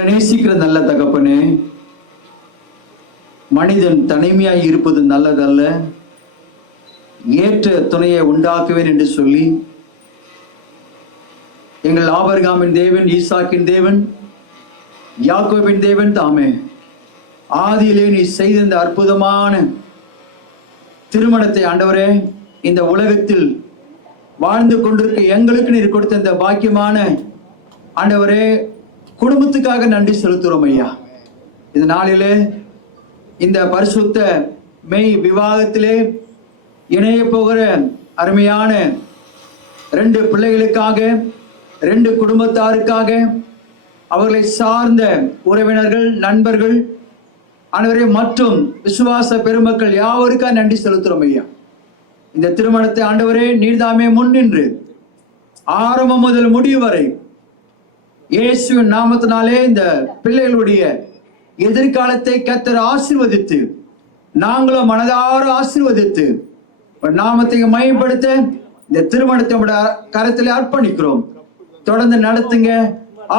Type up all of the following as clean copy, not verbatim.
எங்களை நேசிக்கிற நல்ல தகப்பனே, மனிதன் தனிமையாய் இருப்பது நல்லதல்ல, ஏற்ற துணையை உண்டாக்குவேன் என்று சொல்லி எங்கள் ஆபிரகாமின் தேவன், ஈசாக்கின் தேவன், யாக்கோபின் தேவன் தாமே ஆதியிலே நீ செய்த இந்த அற்புதமான திருமணத்தை ஆண்டவரே, இந்த உலகத்தில் வாழ்ந்து கொண்டிருக்க எங்களுக்கு நீர் கொடுத்த இந்த பாக்கியமான ஆண்டவரே குடும்பத்துக்காக நன்றி செலுத்துறோம் ஐயா. இந்த நாளிலே இந்த பரிசுத்த மெய் விவாகத்திலே இணைய போகிற அருமையான 2 பிள்ளைகளுக்காக, 2 குடும்பத்தாருக்காக, அவர்களை சார்ந்த உறவினர்கள், நண்பர்கள் ஆண்டவரே மற்றும் விசுவாச பெருமக்கள் யாவருக்காக நன்றி செலுத்துறோம் ஐயா. இந்த திருமணத்தை ஆண்டவரே நீர்தாமே முன்னின்று ஆரம்பம் முதல் முடிவு வரை இயேசுவின் நாமத்தினாலே இந்த பிள்ளைகளுடைய எதிர்காலத்தை கர்த்தர் ஆசீர்வதித்து, நாங்களும் மனதார ஆசீர்வதித்து நாமத்தை மையப்படுத்த இந்த திருமணத்தை கரத்தில் அர்ப்பணிக்கிறோம். தொடர்ந்து நடத்துங்க,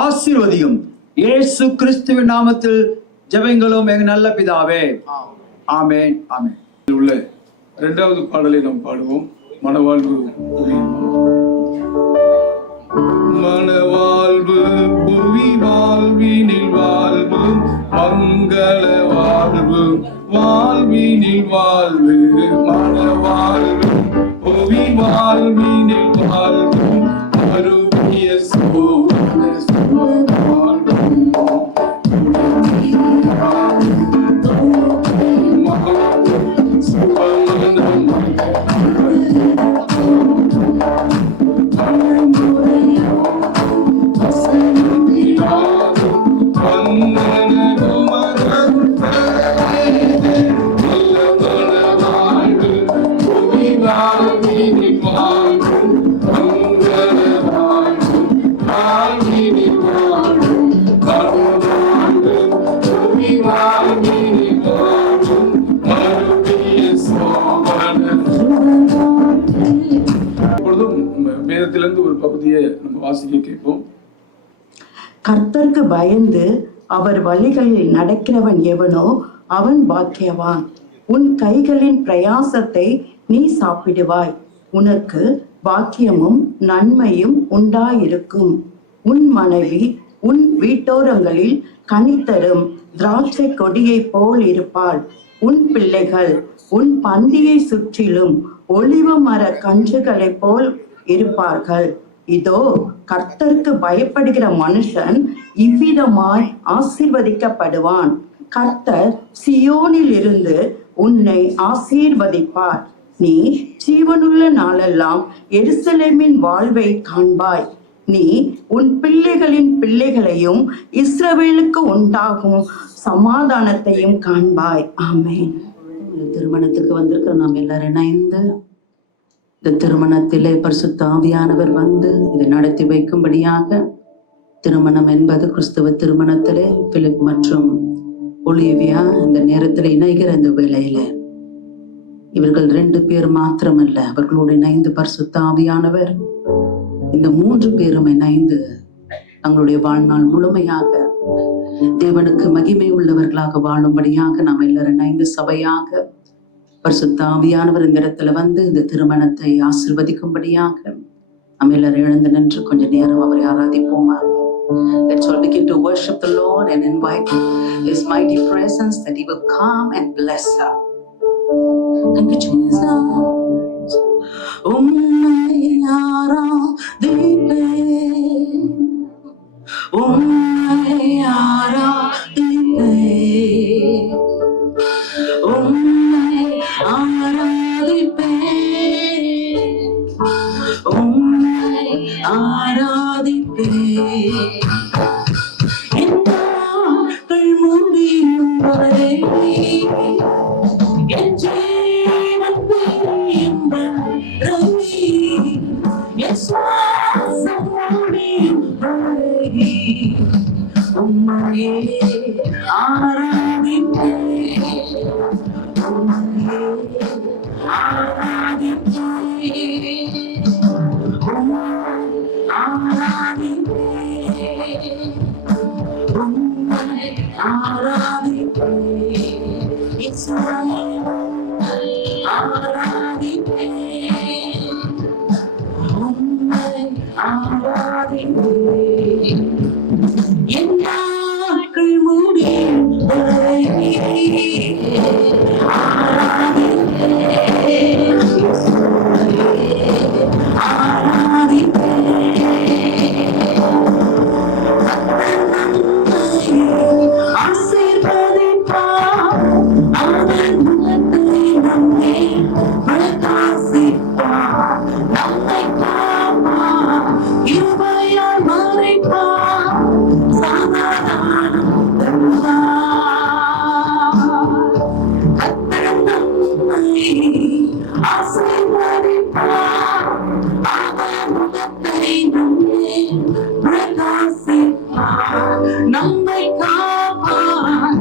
ஆசீர்வதியும். இயேசு கிறிஸ்துவின் நாமத்தில் ஜெபங்களும் எங்க நல்ல பிதாவே, ஆமென் ஆமென். உள்ள 2வது பாடலை நாம் பாடுவோம். மனவாழ்வு மனவாழ்வு புவி வாழ்வினில் வாழ்வு, மங்கள வாழ்வு வாழ்வினில் வாழ்வு, மனவாழ்வு புவி வாழ்வினில் வாழ்வு, அருகிய சோதனை வாழ்வு, ஒரு பகுதியை நம்ம வாசிக்க கேட்போம். கர்த்தருக்கு பயந்து அவர் வழிகளில் நடக்கிறவன் எவனோ அவன் பாக்கியவான். உன் கைகளின் பிரயாசத்தை நீ சாப்பிடுவாய், உனக்கு பாக்கியமும் நன்மையும் உண்டாயிருக்கும். உன் மனைவி உன் வீட்டோரங்களில் கனித்தரும் திராட்சை கொடியை போல் இருப்பாள். உன் பிள்ளைகள் உன் பந்தியை சுற்றிலும் ஒலிவ மர கன்றுகளை போல் இருப்பார்கள். இதோ கர்த்தருக்கு பயப்படுகிற மனுஷன் இவ்விதமாய் ஆசீர்வதிக்கப்படுவான். கர்த்தர் சியோனில் இருந்து உன்னை ஆசீர்வதிப்பார். நீ ஜீவனுள்ள நாளெல்லாம் எருசலேமின் வாழ்வை காண்பாய். நீ உன் பிள்ளைகளின் பிள்ளைகளையும் இஸ்ரவேலுக்கு உண்டாகும் சமாதானத்தையும் காண்பாய். ஆமென். திருமணத்துக்கு வந்திருக்கிற நாம் எல்லாரும் இணைந்து இந்த திருமணத்திலே பரிசுத்த ஆவியானவர் வந்து இதை நடத்தி வைக்கும்படியாக, திருமணம் என்பது கிறிஸ்தவ திருமணத்திலே பிலிப் மற்றும் ஒலிவியா இந்த நேரத்தில் இணைகிற இந்த வேளையில இவர்கள் 2 பேர் மாத்திரமல்ல, அவர்களோடு இணைந்து பரிசுத்த ஆவியானவர் இந்த 3 பேரும் இணைந்து தங்களுடைய வாழ்நாள் முழுமையாக தேவனுக்கு மகிமை உள்ளவர்களாக வாழும்படியாக நாம் எல்லாரும் இணைந்து சபையாக பரிசுத்த ஆவியானவர் இந்த இடத்துல வந்து இந்த திருமணத்தை ஆசீர்வதிக்கும்படியாக நம்ம எல்லாரும் எழுந்து நின்று கொஞ்ச நேரம் அவரை ஆராதிப்போமா. Let's all begin to worship the Lord and invite His mighty presence that He will come and bless her. Thank you, Jesus. உம்மை ஆராதிப்பேன், உம்மை ஆராதிப்பேன், உம்மை ஆராதிப்பேன், உம்மை ஆராதிப்பேன். என் நாட்கள் முடியும் வரை என் ஜீவன் முடியும் வரை என் சுவாசம் முடியும் வரை உம்மையே ஆராதிப்பேன், உம்மையே ஆராதிப்பேன், உம்மை ஆராதிப்பேன், உம்மை என்னாக்கள் முடியும் நம்மை காப்பார்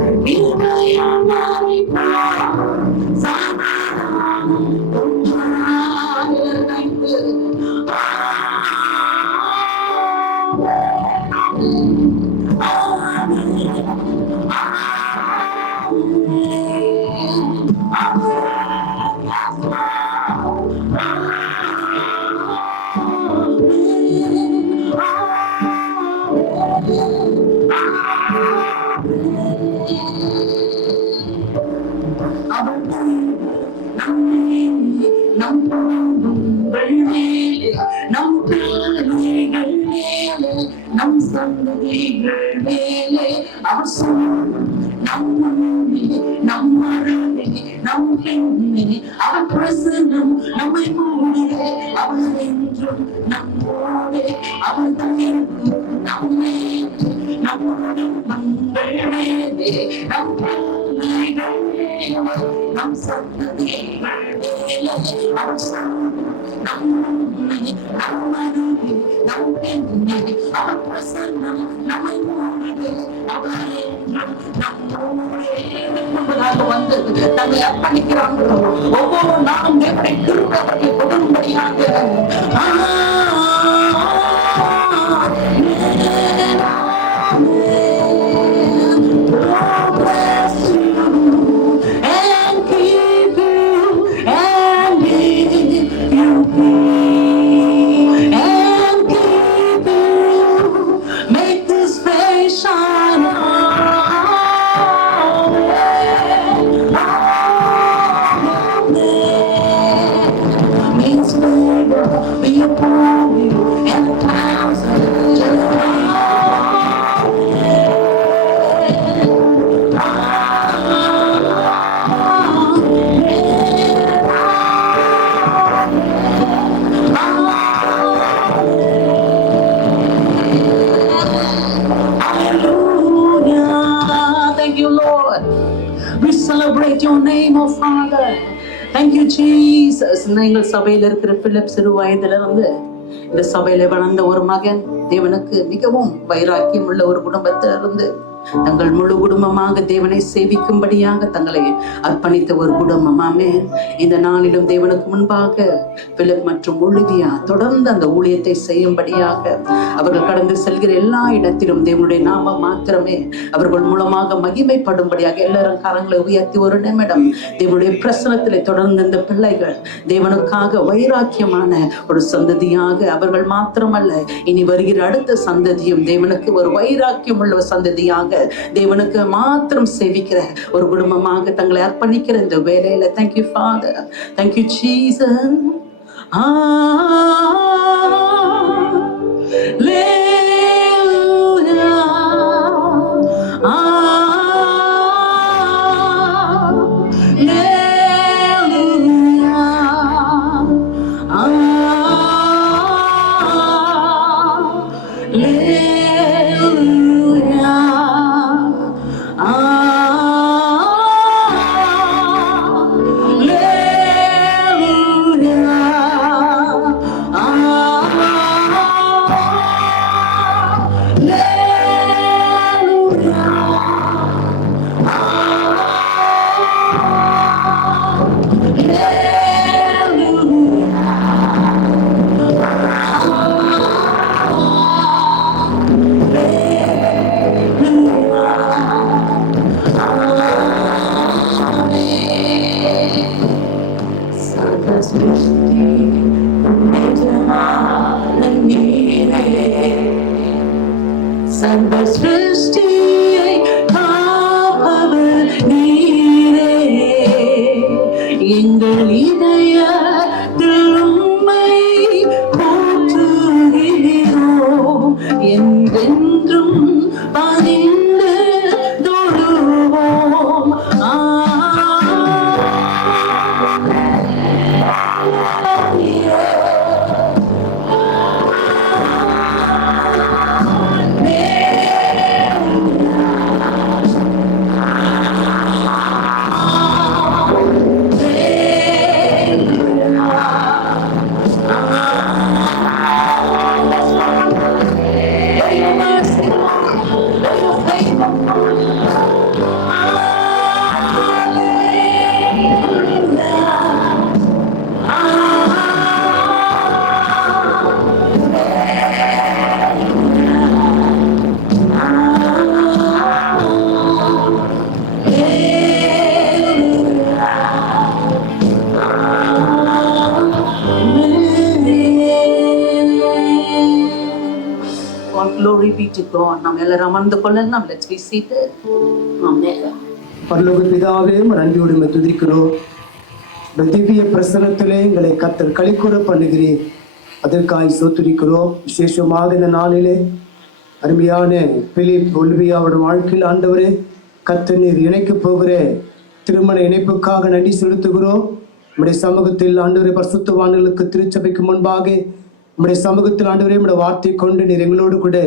நம் பிள்ளைகள் மேலே நம் சந்ததிகள் மேலே அவர் நம் மரணே நம் பெண்ணே அவர் பிரசன்னம் நம்மை மூடியே அவர் என்றும் நம்மோடே அவர் தனித்து நம்மை நம் பிள்ளைகள் நம் சந்ததிகள் அவர் நம் மரணே நம் பெண்ணே அவர் பிரசன்னம் நம்மை மூடியே அவர் வந்து தன்னை அர்ப்பணிக்கிறாங்க. ஒவ்வொரு நாளும் தேவனை கிருபையை கொடுக்கும்படியாக celebrate your name, oh Father. Thank you, Jesus. நீங்கள் சபையில இருக்கிற பிலிப் சிறு வயதுல இருந்து இந்த சபையில வளர்ந்த ஒரு மகன், தேவனுக்கு மிகவும் வைராக்கியம் உள்ள ஒரு குடும்பத்திலிருந்து தங்கள் முழு குடும்பமாக தேவனை சேவிக்கும்படியாக தங்களை அர்ப்பணித்த ஒரு குடும்பமாமே. இந்த நாளிலும் தேவனுக்கு முன்பாக பிலிப் மற்றும் ஒலிவியா தொடர்ந்து அந்த ஊழியத்தை செய்யும்படியாக அவர்கள் கடந்து செல்கிற எல்லா இடத்திலும் தேவனுடைய நாம மாத்திரமே அவர்கள் மூலமாக மகிமைப்படும்படியாக எல்லாரும் கரங்களை உயர்த்தி ஒரு நிமிடம் தேவனுடைய பிரசனத்திலே தொடர்ந்து இந்த பிள்ளைகள் தேவனுக்காக வைராக்கியமான ஒரு சந்ததியாக அவர்கள் மாத்திரமல்ல, இனி வருகிற அடுத்த சந்ததியும் தேவனுக்கு ஒரு வைராக்கியம் உள்ள சந்ததியாக தேவனுக்கு மாத்திரம் சேவிக்கிற ஒரு குடும்பமாக தங்களை அர்ப்பணிக்கிற இந்த வேலையில thank you father, thank you Jesus. All glory be to God. நாம் எல்லாரும் அமர்ந்து கொள்ளலாம். Let's be seated. Amen. பரலோக பிதாவே நன்றியோடு துதிக்கிறோம். இந்த திவ்ய பிரசனத்திலே எங்களை கர்த்தர் களிக்கூற பண்ணுகிறேன். அதற்காய் சோத்துரிக்கிறோம். விசேஷமாக இந்த நாளிலே அருமையான பிலிப் ஒலிவியாவோட வாழ்க்கையில் ஆண்டவரே கர்த்தர் நீர் இணைக்க போகிற திருமண இணைப்புக்காக நன்றி செலுத்துகிறோம். நம்முடைய சமூகத்தில் ஆண்டவரே பரிசுத்தவான்களுக்கு திருச்சபைக்கு முன்பாக நம்முடைய சமூகத்தில் ஆண்டவரே நம்முடைய வார்த்தை கொண்டு நீர் எங்களோடு கூட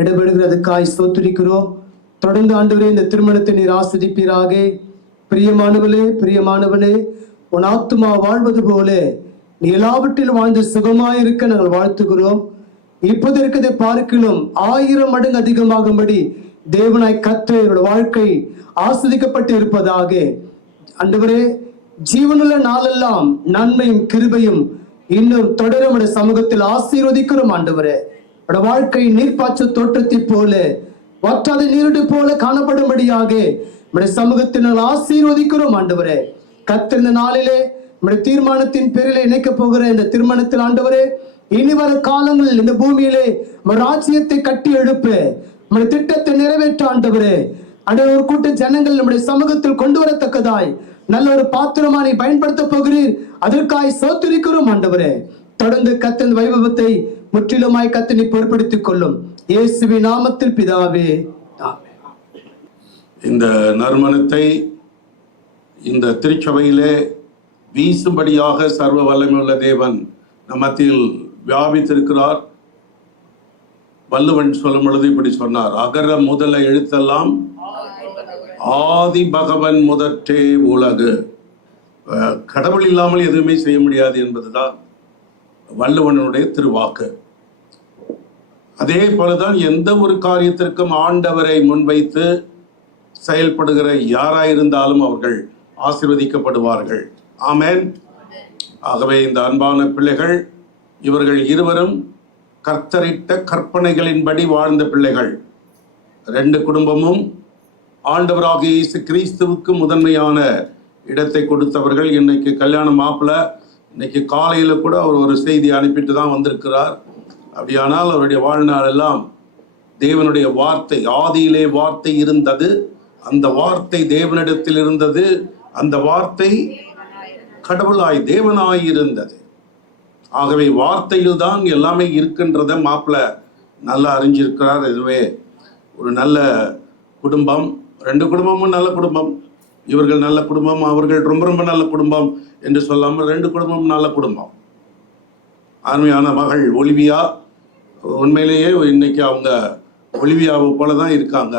இடம்பெறுகிறதுக்காய் சோத்துரிக்கிறோம். தொடர்ந்து ஆண்டவரே இந்த திருமணத்தை நீர் ஆஸ்வதிப்பீராக. பிரியமானவனே உன் ஆத்துமா வாழ்வது போல நீ எல்லாவற்றிலும் வாழ்ந்து சுகமாயிருக்க நாங்கள் வாழ்த்துகிறோம். இப்போது இருக்கிறதை பார்க்கிலும் 1000 மடங்கு அதிகமாகும்படி தேவனாய் கர்த்தர் வாழ்க்கை ஆஸ்வதிக்கப்பட்டு இருப்பதாக. ஆண்டவரே ஜீவனுள்ள நாளெல்லாம் நன்மையும் கிருபையும் இன்னும் தொடர நம்முடைய சமூகத்தில் ஆசீர்வதிக்கிறோம். ஆண்டவரே வாழ்க்கை நீர்ப்பாய்ச்ச தோற்றத்தை போல வற்றாத நீருடு போல காணப்படும்படியாக நம்முடைய சமூகத்தினால் ஆசீர்வதிக்கிறோம். ஆண்டவரே கர்த்தர் இந்த நாளிலே நம்முடைய தீர்மானத்தின் பேரிலே இணைக்க போகிற இந்த திருமணத்தில் ஆண்டவரே இனி வர காலங்களில் இந்த பூமியிலே ராஜ்யத்தை கட்டி எழுப்ப நம்முடைய திட்டத்தை நிறைவேற்ற ஆண்டவரே அன்றைய ஒரு கூட்ட ஜனங்கள் நம்முடைய சமூகத்தில் கொண்டு வரத்தக்கதாய் நல்ல ஒரு பாத்திரமா நீ பயன்படுத்த போகிறீர். அதற்காய் சோத்திரிக்கிறோம். ஆண்டவரே தொடர்ந்து கர்த்தர் வைபவத்தை முற்றிலுமாய் கர்த்தர் நீ பொறுப்படுத்திக் கொள்ளும். இயேசுவின் நாமத்தில் பிதாவே ஆமென். இந்த நறுமணத்தை இந்த திருச்சபையிலே வீசும்படியாக சர்வ வல்லமையுள்ள தேவன் நம் மத்தியில் வியாபித்திருக்கிறார். வள்ளுவன் சொல்லும் பொழுது இப்படி சொன்னார், அகர முதல எழுத்தெல்லாம் ஆதி பகவன் முதற்றே உலகு. கடவுள் இல்லாமல் எதுவுமே செய்ய முடியாது என்பதுதான் வள்ளுவனுடைய திருவாக்கு. அதே போலதான் எந்த ஒரு காரியத்திற்கும் ஆண்டவரை முன்வைத்து செயல்படுகிற யாராயிருந்தாலும் அவர்கள் ஆசீர்வதிக்கப்படுவார்கள். ஆமென். ஆகவே இந்த அன்பான பிள்ளைகள் இவர்கள் இருவரும் கர்த்தரிட்ட கற்பனைகளின்படி வாழ்ந்த பிள்ளைகள். 2 குடும்பமும் ஆண்டவராக இயேசு கிறிஸ்துவுக்கு முதன்மையான இடத்தை கொடுத்தவர்கள். இன்னைக்கு கல்யாண மாப்பிள்ள இன்னைக்கு காலையில கூட அவர் ஒரு செய்தி அனுப்பிட்டு தான் வந்திருக்கிறார். அப்படியானால் அவருடைய வாழ்நாள் எல்லாம் தேவனுடைய வார்த்தை, ஆதியிலே வார்த்தை இருந்தது, அந்த வார்த்தை தேவனிடத்தில் இருந்தது, அந்த வார்த்தை கடவுளாய் தேவனாய் இருந்தது. ஆகவே வார்த்தையில் தான் எல்லாமே இருக்கின்றத மாப்பிள்ள நல்லா அறிஞ்சிருக்கிறார். இதுவே ஒரு நல்ல குடும்பம். 2 குடும்பமும் நல்ல குடும்பம். இவர்கள் நல்ல குடும்பம், அவர்கள் ரொம்ப ரொம்ப நல்ல குடும்பம் என்று சொல்லாமல் 2 குடும்பமும் நல்ல குடும்பம். அருமையான மகள் ஒலிவியா, உண்மையிலேயே இன்னைக்கு அவங்க ஒலிவியாவை போல தான் இருக்காங்க.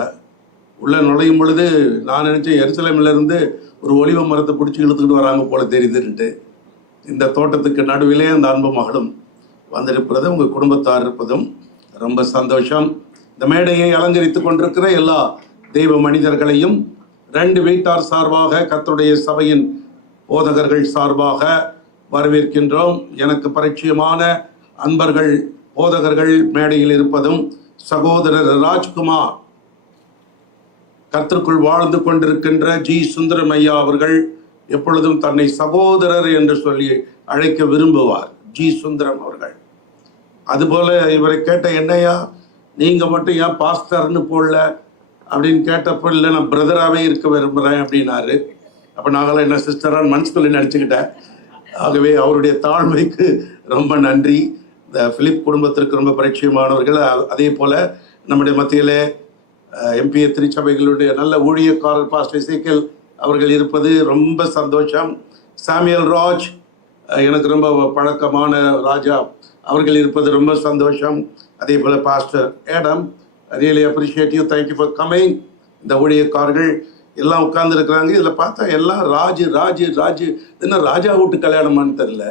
உள்ள நுழையும் பொழுது நான் நினைச்சேன் எருசலேமில் இருந்து ஒரு ஒலிவ மரத்தை பிடிச்சி இழுத்துக்கிட்டு வராங்க போல தெரியுதுன்ட்டு. இந்த தோட்டத்துக்கு நடுவிலே அந்த அன்பு மகளும் வந்திருப்பதும் உங்கள் குடும்பத்தார் இருப்பதும் ரொம்ப சந்தோஷம். இந்த மேடையை அலங்கரித்து கொண்டிருக்கிற எல்லா தெய்வ மனிதர்களையும் 2 வீட்டார் சார்பாக கர்த்தருடைய சபையின் போதகர்கள் சார்பாக வரவேற்கின்றோம். எனக்கு பரிச்சயமான அன்பர்கள் போதகர்கள் மேடையில் இருப்பதும் சகோதரர் ராஜ்குமார், கர்த்தருக்குள் வாழ்ந்து கொண்டிருக்கின்ற ஜி சுந்தரம் ஐயா அவர்கள் எப்பொழுதும் தன்னை சகோதரர் என்று சொல்லி அழைக்க விரும்புவார், ஜி சுந்தரம் அவர்கள். அதுபோல இவரை கேட்ட, என்னையா நீங்க மட்டும் ஏன் பாஸ்டர்னு போடல அப்படின்னு கேட்டப்போ, இல்லை நான் பிரதராகவே இருக்க விரும்புகிறேன் அப்படின்னாரு. அப்போ நாங்களாம் என்ன சிஸ்டரான்னு மனசுக்குள்ளே நினச்சிக்கிட்டேன். ஆகவே அவருடைய தாழ்மைக்கு ரொம்ப நன்றி. இந்த பிலிப் குடும்பத்திற்கு ரொம்ப பரிச்சயமானவர்கள். அதே போல் நம்முடைய மத்தியிலே எம்பிஏ திருச்சபைகளுடைய நல்ல ஊழியக்காரர் பாஸ்டர் இசைக்கேல் அவர்கள் இருப்பது ரொம்ப சந்தோஷம். சாமுவேல் ராஜ், எனக்கு ரொம்ப பழக்கமான ராஜா அவர்கள் இருப்பது ரொம்ப சந்தோஷம். அதே போல் pastor Adam, really appreciate you, thank you for coming. இந்த ஊழியக்காரர்கள் எல்லாம் உட்கார்ந்துருக்குறாங்க. இதில் பார்த்தா எல்லாம் ராஜு ராஜு ராஜு, என்ன ராஜா வீட்டு கல்யாணமானு தெரில,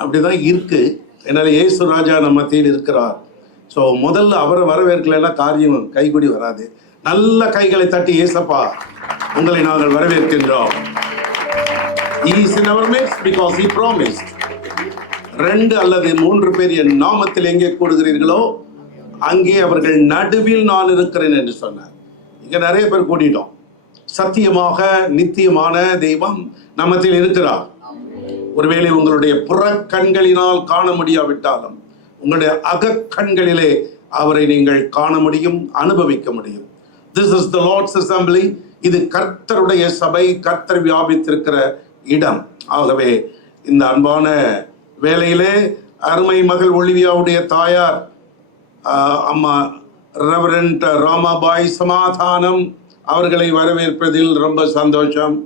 அப்படி தான் இருக்குது. என்னால் இயேசு ராஜா நம்ம மத்தியில் இருக்கிறார். ஸோ முதல்ல அவரை வரவேற்கலைன்னா காரியம் கைகூடி வராது. நல்ல கைகளை தட்டி ஏசப்பா உங்களை நாங்கள் வரவேற்கின்றோம். He is in our midst because he promised. 2 அல்லது 3 பேர் என் நாமத்தில் எங்கே கூடுகிறீர்களோ அங்கே அவர்கள் நடுவில் நான் இருக்கிறேன் என்று சொன்னார். இங்க நிறைய பேர் கூட்டிட்டோம். சத்தியமாக நித்தியமான தெய்வம் நம்மத்தில் இருக்கிறார். ஒருவேளை உங்களுடைய புற கண்களினால் காண முடியாவிட்டாலும் உங்களுடைய அகக்கண்களிலே அவரை நீங்கள் காண முடியும், அனுபவிக்க முடியும். This is the Lord's assembly. இது கர்த்தருடைய சபை, கர்த்தர் வியாபித்திருக்கிற இடம். ஆகவே இந்த அன்பான வேளையிலே அருமை மகள் ஒலிவியாவுடைய தாயார் அம்மா ரெவரண்ட் ராமாபாய் சமாதானம் அவர்களை வரவேற்பதில் ரொம்ப சந்தோஷம்.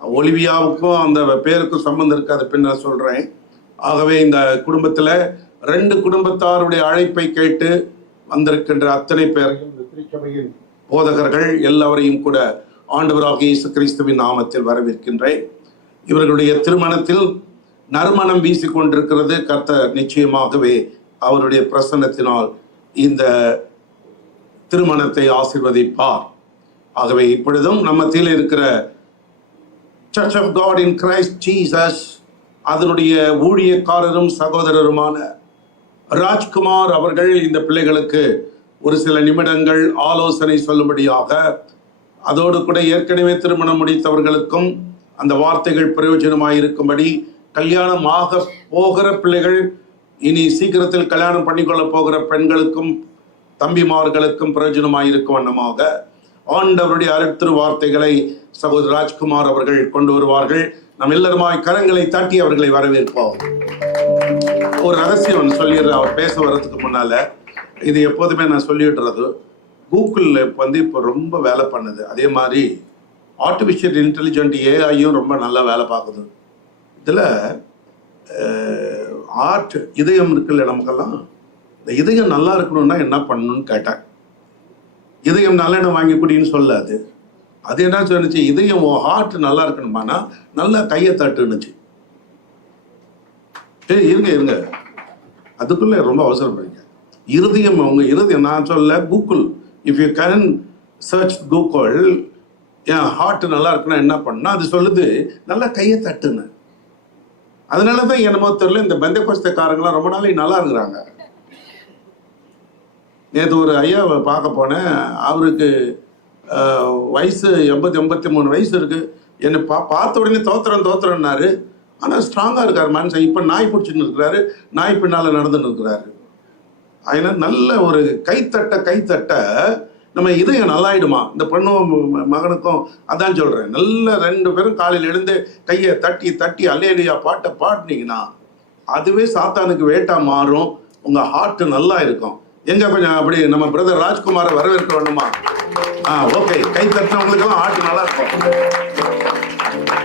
ஒலிவியாவுக்கும் அந்த பேருக்கும் சம்பந்தம் இருக்காது, பின்னர் சொல்றேன். ஆகவே இந்த குடும்பத்தில் 2 குடும்பத்தாருடைய அழைப்பை கேட்டு வந்திருக்கின்ற அத்தனை பேர் திருச்சபையின் போதகர்கள் எல்லாரையும் கூட ஆண்டவராகிய இயேசு கிறிஸ்துவின் நாமத்தில் வரவேற்கின்றேன். இவர்களுடைய திருமணத்தில் நறுமணம் வீசிக்கொண்டிருக்கிறது. கர்த்தர் நிச்சயமாகவே அவருடைய பிரசன்னத்தினால் இந்த திருமணத்தை ஆசீர்வதிப்பார். ஆகவே இப்பொழுதும் நம்ம மத்தியில் இருக்கிற church of God in Christ Jesus அதனுடைய ஊழியக்காரரும் சகோதரருமான ராஜ்குமார் அவர்கள் இந்த பிள்ளைகளுக்கு ஒரு சில நிமிடங்கள் ஆலோசனை சொல்லும்படியாக, அதோடு கூட ஏற்கனவே திருமணம் முடித்தவர்களுக்கும் அந்த வார்த்தைகள் பிரயோஜனமாயிருக்கும்படி, கல்யாணம் ஆக போகிற பிள்ளைகள், இனி சீக்கிரத்தில் கல்யாணம் பண்ணிக்கொள்ள போகிற பெண்களுக்கும் தம்பிமார்களுக்கும் பிரயோஜனமாயிருக்கும் வண்ணமாக ஆண்டவருடைய அருட்திரு வார்த்தைகளை சகோதரர் ராஜ்குமார் அவர்கள் கொண்டு வருவார்கள். நம் எல்லாருமாய் கரங்களை தட்டி அவர்களை வரவேற்போம். ஒரு ரகசியம் சொல்லிடுறேன் அவர் பேச வர்றதுக்கு முன்னால. இது எப்போதுமே நான் சொல்லிடுறது, கூகுள் இப்போ ரொம்ப வேலை பண்ணுது. அதே மாதிரி ஆர்டிஃபிஷியல் இன்டெலிஜென்ட் ஏஐயும் ரொம்ப நல்லா வேலை பார்க்குது. இதில் ஆர்ட் இதயம் இருக்குல்ல, நமக்கெல்லாம் இந்த இதயம் நல்லா இருக்கணும்னா என்ன பண்ணணும்னு கேட்டேன். இதயம் நல்லெண்ணெய் வாங்கி குடின்னு சொல்லாது. அது என்ன சொன்னிச்சு, இதயம் ஹார்ட் நல்லா இருக்கணுமானா நல்லா கையை தட்டுன்னுச்சு. இருங்க அதுக்குள்ள ரொம்ப அவசரப்படுங்க. இருதயம், உங்க இருதயம், நான் சொல்ல Google, if you can search Google என் ஹார்ட் நல்லா இருக்குன்னா என்ன பண்ணா அது சொல்லுது நல்லா கையை தட்டுன்னு. அதனாலதான் என்னமோ தெரியல இந்த பெந்தகோஸ்தக்காரங்களாம் ரொம்ப நாளைக்கு நல்லா இருக்கிறாங்க. நேற்று ஒரு ஐயாவை பார்க்க போனேன். அவருக்கு வயசு 80-83 வயசு இருக்கு. என்னை பார்த்த உடனே தோத்துறேன்னாரு. ஆனால் ஸ்ட்ராங்காக இருக்கார் மனுஷன். இப்போ நாய் பிடிச்சின்னு இருக்கிறாரு, நாய் பின்னால் நடந்துன்னு இருக்கிறாரு. அதனால் நல்ல ஒரு கைத்தட்ட நம்ம இதயம் நல்லாயிடுமா. இந்த பொண்ணும் மகனுக்கும் அதான் சொல்கிறேன். நல்ல 2 பேரும் காலையில் எழுந்து கையை தட்டி அல்லேலியா பாட்டை பாடினீங்கன்னா அதுவே சாத்தானுக்கு வேட்டா மாறும். உங்கள் ஹார்ட் நல்லா இருக்கும். எங்க கொஞ்சம் அப்படி நம்ம பிரதர் ராஜ்குமாரை வரவேற்க வேண்டுமா? ஓகே, கை தட்டினவங்களுக்கெல்லாம் ஹார்ட் நல்லா இருக்கும்.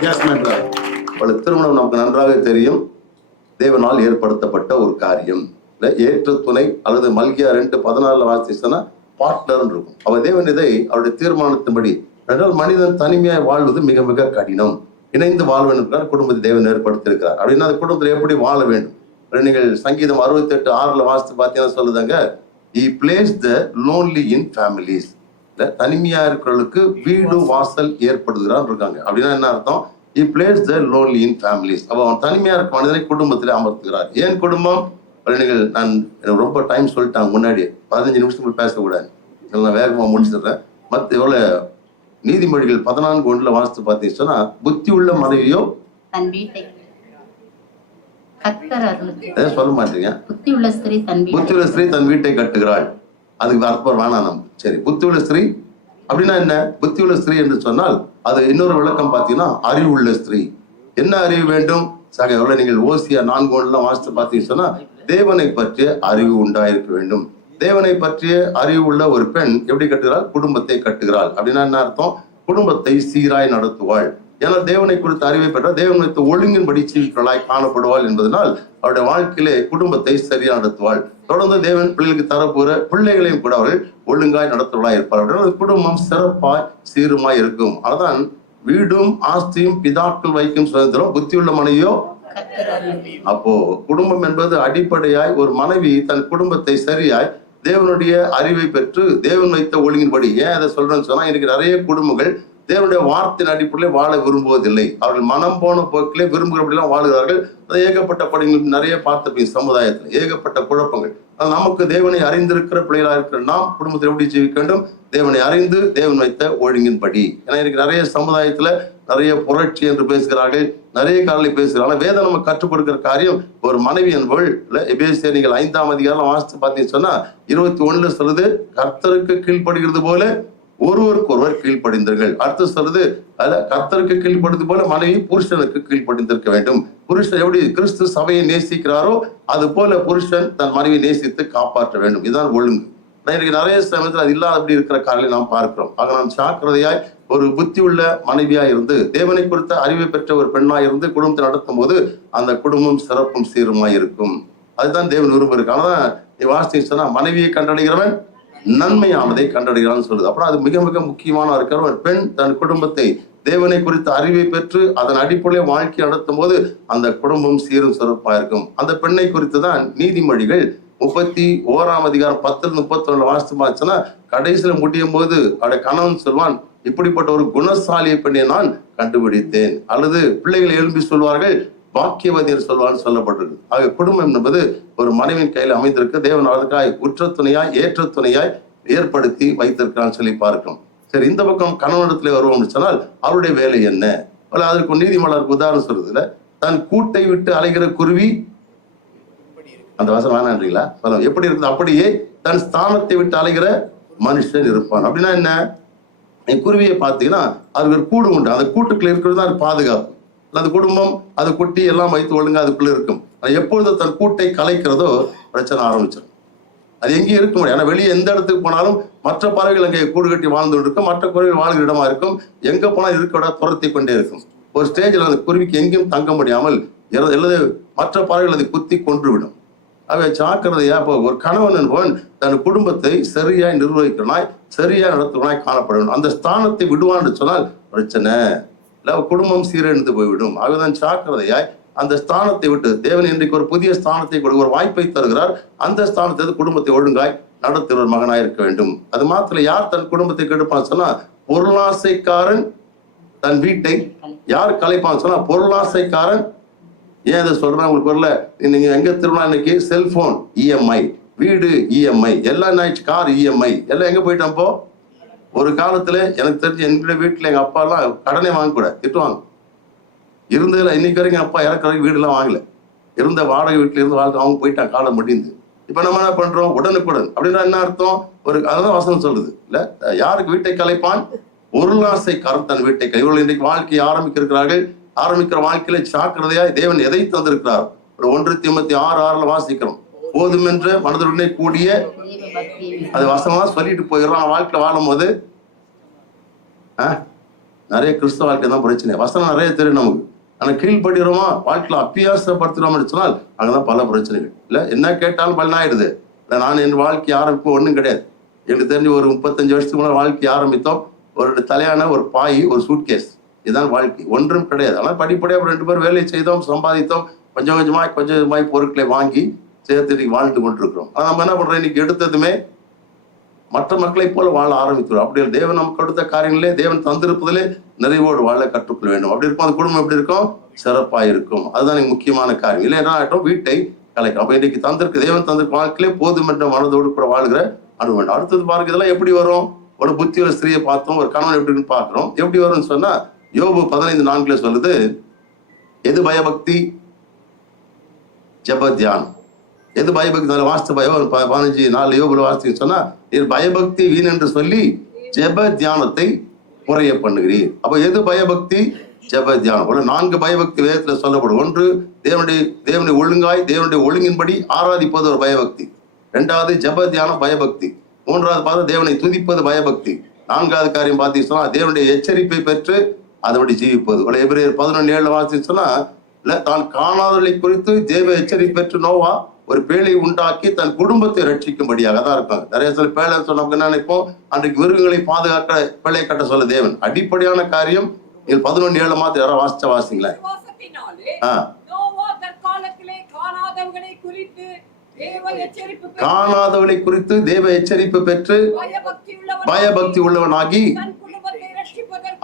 S my brother. திருமணம் நமக்கு நன்றாக தெரியும், தேவனால் ஏற்படுத்தப்பட்ட ஒரு காரியம். ஏற்று துணை அல்லது மல்கியா 2:14 வாசிச்சோன்னா பார்ட்னர் இருக்கும். அவர் தேவன் இதை அவருடைய தீர்மானத்தின்படி, என்றால் மனிதன் தனிமையாய் வாழ்வது மிக மிக கடினம். இணைந்து வாழ வேண்டும் குடும்பத்தை தேவன் ஏற்படுத்தியிருக்கிறார். அப்படின்னா அந்த குடும்பத்தில் எப்படி வாழ வேண்டும்? நீங்கள் சங்கீதம் 68:6 வாசித்து பார்த்தீங்கன்னா சொல்லுதாங்க, he placed the lonely in families. தனிமையா இருக்கிறவர்களுக்கு வீடு வாசல் ஏற்படுகிறான் இருக்காங்க. அப்படின்னா என்ன அர்த்தம்? he placed the lonely in families. அப்ப அவன் தனிமையா இருக்க மனிதனை குடும்பத்திலே அமர்த்துகிறார். ஏன் குடும்பம்? நீங்கள் நான் ரொம்ப டைம் சொல்லிட்டாங்க முன்னாடி, 15 நிமிஷத்துக்கு பேசக்கூடாது, நான் வேகமா முடிச்சிடுறேன். மற்ற எவ்வளவு நீதிமொழிகள் 14:1 வாசித்து பார்த்தீங்கன்னு சொன்னா, புத்தி உள்ள மனைவியோ தன் வீட்டை சொல்ல மாட்டீங்க. புத்தி உள்ள ஸ்திரீ தன் வீட்டை கட்டுகிறாள். அதுக்கு அர்த்தம் வேணாம் நம்ம. சரி, புத்தி உள்ள ஸ்திரீ அப்படின்னா என்ன? புத்தி உள்ள ஸ்திரீ என்று சொன்னால் அது இன்னொரு விளக்கம் பார்த்தீங்கன்னா அறிவுள்ள ஸ்திரீ. என்ன அறிவு வேண்டும்? சக எவ்வளவு நீங்கள் ஓசியா 4:1 வாசித்து பார்த்தீங்கன்னு சொன்னா, தேவனை பற்றிய அறிவு உண்டாயிருக்க வேண்டும். தேவனை பற்றிய அறிவு உள்ள ஒரு பெண் எப்படி கட்டுகிறாள்? குடும்பத்தை கட்டுகிறாள். அப்படின்னா என்ன அர்த்தம்? குடும்பத்தை சீராய் நடத்துவாள். ஏன்னா தேவனை குறித்த அறிவை பெற்ற தேவன் வைத்த ஒழுங்கின்படி சீர்களாய் காணப்படுவாள் என்பதனால் அவருடைய வாழ்க்கையிலே குடும்பத்தை சரியா நடத்துவாள். தொடர்ந்து தேவன் பிள்ளைகளுக்கு தரப்போற பிள்ளைகளையும் கூட அவர்கள் ஒழுங்காய் நடத்துவளாய் இருப்பார்கள். குடும்பம் சிறப்பாய் சீருமாய் இருக்கும். அதான் வீடும் ஆஸ்தியும் பிதாக்கள் வைக்கும் சுதந்திரம், புத்தியுள்ள மனைவியோ. அப்போ குடும்பம் என்பது அடிப்படையாய் ஒரு மனைவி தன் குடும்பத்தை சரியாய் தேவனுடைய அறிவை பெற்று தேவன் வைத்த ஒழுங்கின்படி. ஏன் அதை சொல்றேன்னு சொன்னா, இன்னைக்கு நிறைய குடும்பங்கள் தேவனுடைய வார்த்தையின் அடிப்படையில் வாழ விரும்புவதில்லை. அவர்கள் மனம் போன போக்கிலே விரும்புகிறபடியெல்லாம் வாழுகிறார்கள். அது ஏகப்பட்ட படிகள் நிறைய பார்த்திருப்பீங்க சமுதாயத்தில், ஏகப்பட்ட குழப்பங்கள். நமக்கு தேவனை அறிந்திருக்கிற பிள்ளைகளாக இருக்கிற நாம் குடும்பத்தில் எப்படி ஜீவிக்க வேண்டும்? தேவனை அறிந்து தேவன் வைத்த ஒழுங்கின்படி. ஏன்னா இன்னைக்கு நிறைய சமுதாயத்துல நிறைய புரட்சி என்று பேசுகிறார்கள், நிறைய காரணங்களை பேசுகிறாங்க. வேதம் நம்ம கற்றுக் கொடுக்கிற காரியம், ஒரு மனைவி என்பவள் எபேசியர் நீங்கள் 5ஆம் அதிகாரம் வாசித்து பார்த்தீங்கன்னு சொன்னா 21 சொல்லுது, கர்த்தருக்கு கீழ்ப்படுகிறது போல ஒருவருக்கு ஒருவர் கீழ்ப்படிந்தீர்கள். அடுத்து சொல்லுது, அதுல கர்த்தருக்கு கீழ்ப்படுது போல மனைவி புருஷனுக்கு கீழ்ப்படிந்திருக்க வேண்டும். புருஷன் எப்படி கிறிஸ்து சபையை நேசிக்கிறாரோ அது போல புருஷன் தன் மனைவியை நேசித்து காப்பாற்ற வேண்டும். இதுதான் ஒழுங்கு. இன்னைக்கு நிறைய சமயத்தில் அது இல்லாத அப்படி இருக்கிற காரணங்களை நாம் பார்க்கிறோம். ஆக நாம் ஜாக்கிரதையாய் ஒரு புத்தி உள்ள மனைவியாய் இருந்து தேவனை குறித்த அறிவை பெற்ற ஒரு பெண்ணாய் இருந்து குடும்பத்தை நடத்தும் போது அந்த குடும்பம் சிறப்பும் சீருமாய் இருக்கும். அதுதான் தேவன் விரும்புறதுக்கு. ஆனாதான் நீ வாசிச்சு சொன்னா, மனைவியை கண்டடைகிறவன் நன்மையானதை கண்டடைகிறான்னு சொல்லுது. அப்புறம் அது மிக மிக முக்கியமான இருக்கிற ஒரு பெண் தன் குடும்பத்தை தேவனை குறித்த அறிவை பெற்று அதன் அடிப்படையில் வாழ்க்கை நடத்தும் போது அந்த குடும்பம் சீரும் சிறப்பா இருக்கும். அந்த பெண்ணை குறித்து தான் நீதிமொழிகள் 31ஆம் அதிகாரம் 10-31 வாசித்து பார்த்துன்னா, கடைசியில முடியும் போது அவருடைய கணவன் சொல்வான், இப்படிப்பட்ட ஒரு குணசாலிய பெண்ணை நான் கண்டுபிடித்தேன். அல்லது பிள்ளைகள் எழும்பி சொல்வார்கள், பாக்கியவதியர் சொல்வான்னு சொல்லப்பட்டிருக்கு. ஆக குடும்பம் என்பது ஒரு மனைவியின் கையில் அமைந்திருக்கு. தேவன் அதற்காக உற்ற துணையாய் ஏற்ற துணையாய் ஏற்படுத்தி வைத்திருக்கான்னு சொல்லி பார்க்கிறோம். சரி, இந்த பக்கம் கணவனிடத்துல வருவோம்னு சொன்னால் அவருடைய வேலை என்ன? அதற்கு நீதிமன்றருக்கு உதாரணம் சொல்றதுல, தன் கூட்டை விட்டு அலைகிற குருவி, அந்த வசனம் வேணான்றீங்களா? சொல்ல எப்படி இருக்குது? அப்படியே தன் ஸ்தானத்தை விட்டு அலைகிற மனுஷன் இருப்பான். அப்படின்னா என்ன? குருவியை பார்த்தீங்கன்னா அதுக்கு ஒரு கூடு உண்டு. அந்த கூட்டுக்குள்ள இருக்கிறது தான் பாதுகாப்பு. அந்த குடும்பம் அது குட்டி எல்லாம் வைத்து ஒழுங்கா அதுக்குள்ள இருக்கும். எப்பொழுது தன் கூட்டை கலைக்கிறதோ பிரச்சனை ஆரம்பிச்சிடும். அது எங்கேயும் இருக்க முடியும். ஏன்னா வெளியே எந்த இடத்துக்கு போனாலும் மற்ற பறவைகள் அங்கே கூடு கட்டி வாழ்ந்து இருக்கும், மற்ற குருவிகள் வாழ்கிற இடமா இருக்கும். எங்க போனால் இருக்க விட துரத்தி கொண்டே இருக்கும். ஒரு ஸ்டேஜில் அந்த குருவிக்கு எங்கேயும் தங்க முடியாமல் அல்லது மற்ற பறவைகள் அதை குத்தி கொன்றுவிடும். அவை ஜாக்கிரதையா இப்போ ஒரு கணவன் என்பவன் தன் குடும்பத்தை சரியாய் நிர்வகிக்கிறனாய் சரியாய் நடத்துவனாய் காணப்படணும். அந்த ஸ்தானத்தை விடுவான்னு சொன்னால் பிரச்சனை இல்லை, குடும்பம் சீரழிந்து போய்விடும். ஆகதான் ஜாக்கிரதையாய் அந்த ஸ்தானத்தை விட்டு தேவன் இன்றைக்கு ஒரு புதிய ஸ்தானத்தை கொடுக்க ஒரு வாய்ப்பை தருகிறார். அந்த ஸ்தானத்தை குடும்பத்தை ஒழுங்காய் நடத்துகிற ஒரு மகனாய் இருக்க வேண்டும். அது மாத்திர யார் தன் குடும்பத்தை கெடுப்பான்னு சொன்னா, பொருளாசைக்காரன் தன் வீட்டை யார் கலைப்பான்னு சொன்னா பொருளாசைக்காரன். ஏன் இதை சொல்றேன் உங்களுக்கு வரல? நீங்க எங்க திருவிழா இன்னைக்கு செல்போன் இஎம்ஐ, வீடு இஎம்ஐ, எல்லாம் என்ன ஆயிடுச்சு, கார் இஎம்ஐ, எல்லாம் எங்க போயிட்டப்போ? ஒரு காலத்துல எனக்கு தெரிஞ்சு என்னுடைய வீட்டுல எங்க அப்பா எல்லாம் கடனே வாங்கக்கூட திட்டுவாங்க. இருந்ததுல இன்னைக்கு வரைக்கும் அப்பா இறக்குற வரைக்கும் வீடு எல்லாம் வாங்கல. இருந்த வாடகை வீட்டுல இருந்து வாழ்க்கை அவங்க போயிட்டாங்க, காலம் முடிந்து. இப்ப நம்ம என்ன பண்றோம்? உடனுக்குடன். அப்படின்னா என்ன அர்த்தம்? ஒரு அதான் வசனம் சொல்லுது இல்ல, யாருக்கு வீட்டை கலைப்பான்? பொருளாசைக்காரன் தன் வீட்டை கலை. இவர்கள் இன்றைக்கு வாழ்க்கையை ஆரம்பிக்கிற வாழ்க்கையில ஜாக்கிரதையாய் தேவன் எதை தந்திருக்கிறார்? ஒரு 1 தீமோத்தேயு 6:6 வாசிக்கிறோம். போதுமென்ற மனதுடனே கூடிய, அது வசனமா சொல்லிட்டு போயிடுறோம். வாழ்க்கையில வாழும் போது நிறைய கிறிஸ்தவ வாழ்க்கை தான் பிரச்சனை. வசனம் நிறைய தெரியும் நமக்கு, ஆனா கீழ்படுகிறோமா வாழ்க்கையில அப்பியாசப்படுத்துறோம்னு சொன்னால் அங்கதான் பல பிரச்சனைகள். இல்ல என்ன கேட்டாலும் பலன் ஆயிடுது. இல்லை நான் என் வாழ்க்கை ஆரம்பிப்போம் ஒன்றும் கிடையாது. எனக்கு தெரிஞ்சு ஒரு 35 வருஷத்துக்கு முன்னாடி வாழ்க்கை ஆரம்பித்தோம். ஒரு தலையான ஒரு பாய், ஒரு சூட்கேஸ், இதுதான் வாழ்க்கை, ஒன்றும் கிடையாது. ஆனால் படிப்படியாக 2 பேர் வேலை செய்தோம், சம்பாதித்தோம், கொஞ்சம் கொஞ்சமாய் பொருட்களை வாங்கி சேர்த்து இன்னைக்கு வாழ்ந்து கொண்டிருக்கிறோம். ஆனால் நம்ம என்ன பண்றோம்? இன்னைக்கு எடுத்ததுமே மற்ற மக்களை போல வாழ ஆரம்பிக்கிறோம். அப்படி தேவன் நமக்கு கொடுத்த காரியங்களே, தேவன் தந்திருப்பதிலே நிறைவோடு வாழ கற்றுக்கொள்ள வேண்டும். அப்படி இருக்கும் அந்த குடும்பம் எப்படி இருக்கும்? சிறப்பாக இருக்கும். அதுதான் எனக்கு முக்கியமான காரியம். இல்லை என்ன ஆகட்டும், வீட்டை கலைக்கும். அப்ப இன்னைக்கு தந்திருக்கு தேவன் தந்திருக்கு வாழ்க்கையிலே போதும் என்ற மனதோடு கூட வாழ்கிற அனுபவம். அடுத்தது பாருங்க, இதெல்லாம் எப்படி வரும்? ஒரு புத்தியுள்ள ஸ்திரியை பார்த்தோம், ஒரு கணவன் எப்படி பார்க்கிறோம். எப்படி வரும்னு சொன்னா, யோபு 15:4 சொல்லுது, எது பயபக்தி? ஜெப தியானம். எது பயபக்தி? வாஸ்து பயம் 15:4 யோபுல வாசித்து சொன்னா, நீர் பயபக்தி வீண் என்று சொல்லி ஜெப தியானத்தை குறைய பண்ணுகிறீர். அப்ப எது பயபக்தி? ஜெப தியானம். ஒரு 4 பயபக்தி வேதத்துல சொல்லப்படும். 1, தேவனுடைய ஒழுங்காய் தேவனுடைய ஒழுங்கின்படி ஆராதிப்பது ஒரு பயபக்தி. 2வது ஜெப தியானம் பயபக்தி. 3வது பார்த்து தேவனை துதிப்பது பயபக்தி. 4வது காரியம் பார்த்தீங்கன்னா தேவனுடைய எச்சரிப்பை பெற்று அதபடி ஜீவிப்பது. எபிரேயர் 11:7 வாசித்து சொன்னா, இல்ல தான் காணாதவர்களை குறித்து தேவ எச்சரிப்பை பெற்று நோவா ஒரு பேழை உண்டாக்கி தன் குடும்பத்தை ரட்சிக்கும்படியாக தான் இருக்காங்க. நிறைய சொல்ல பேழை சொன்ன என்ன நினைப்போம்? அன்றைக்கு மிருகங்களை பாதுகாக்க பேழை கட்ட சொல்ல தேவன். அடிப்படையான காரியம் 11:7 மாத்திரம் யாராவது வாசிங்களேன். காணாதவளை குறித்து தேவ எச்சரிப்பு பெற்று பயபக்தி உள்ளவனாகி,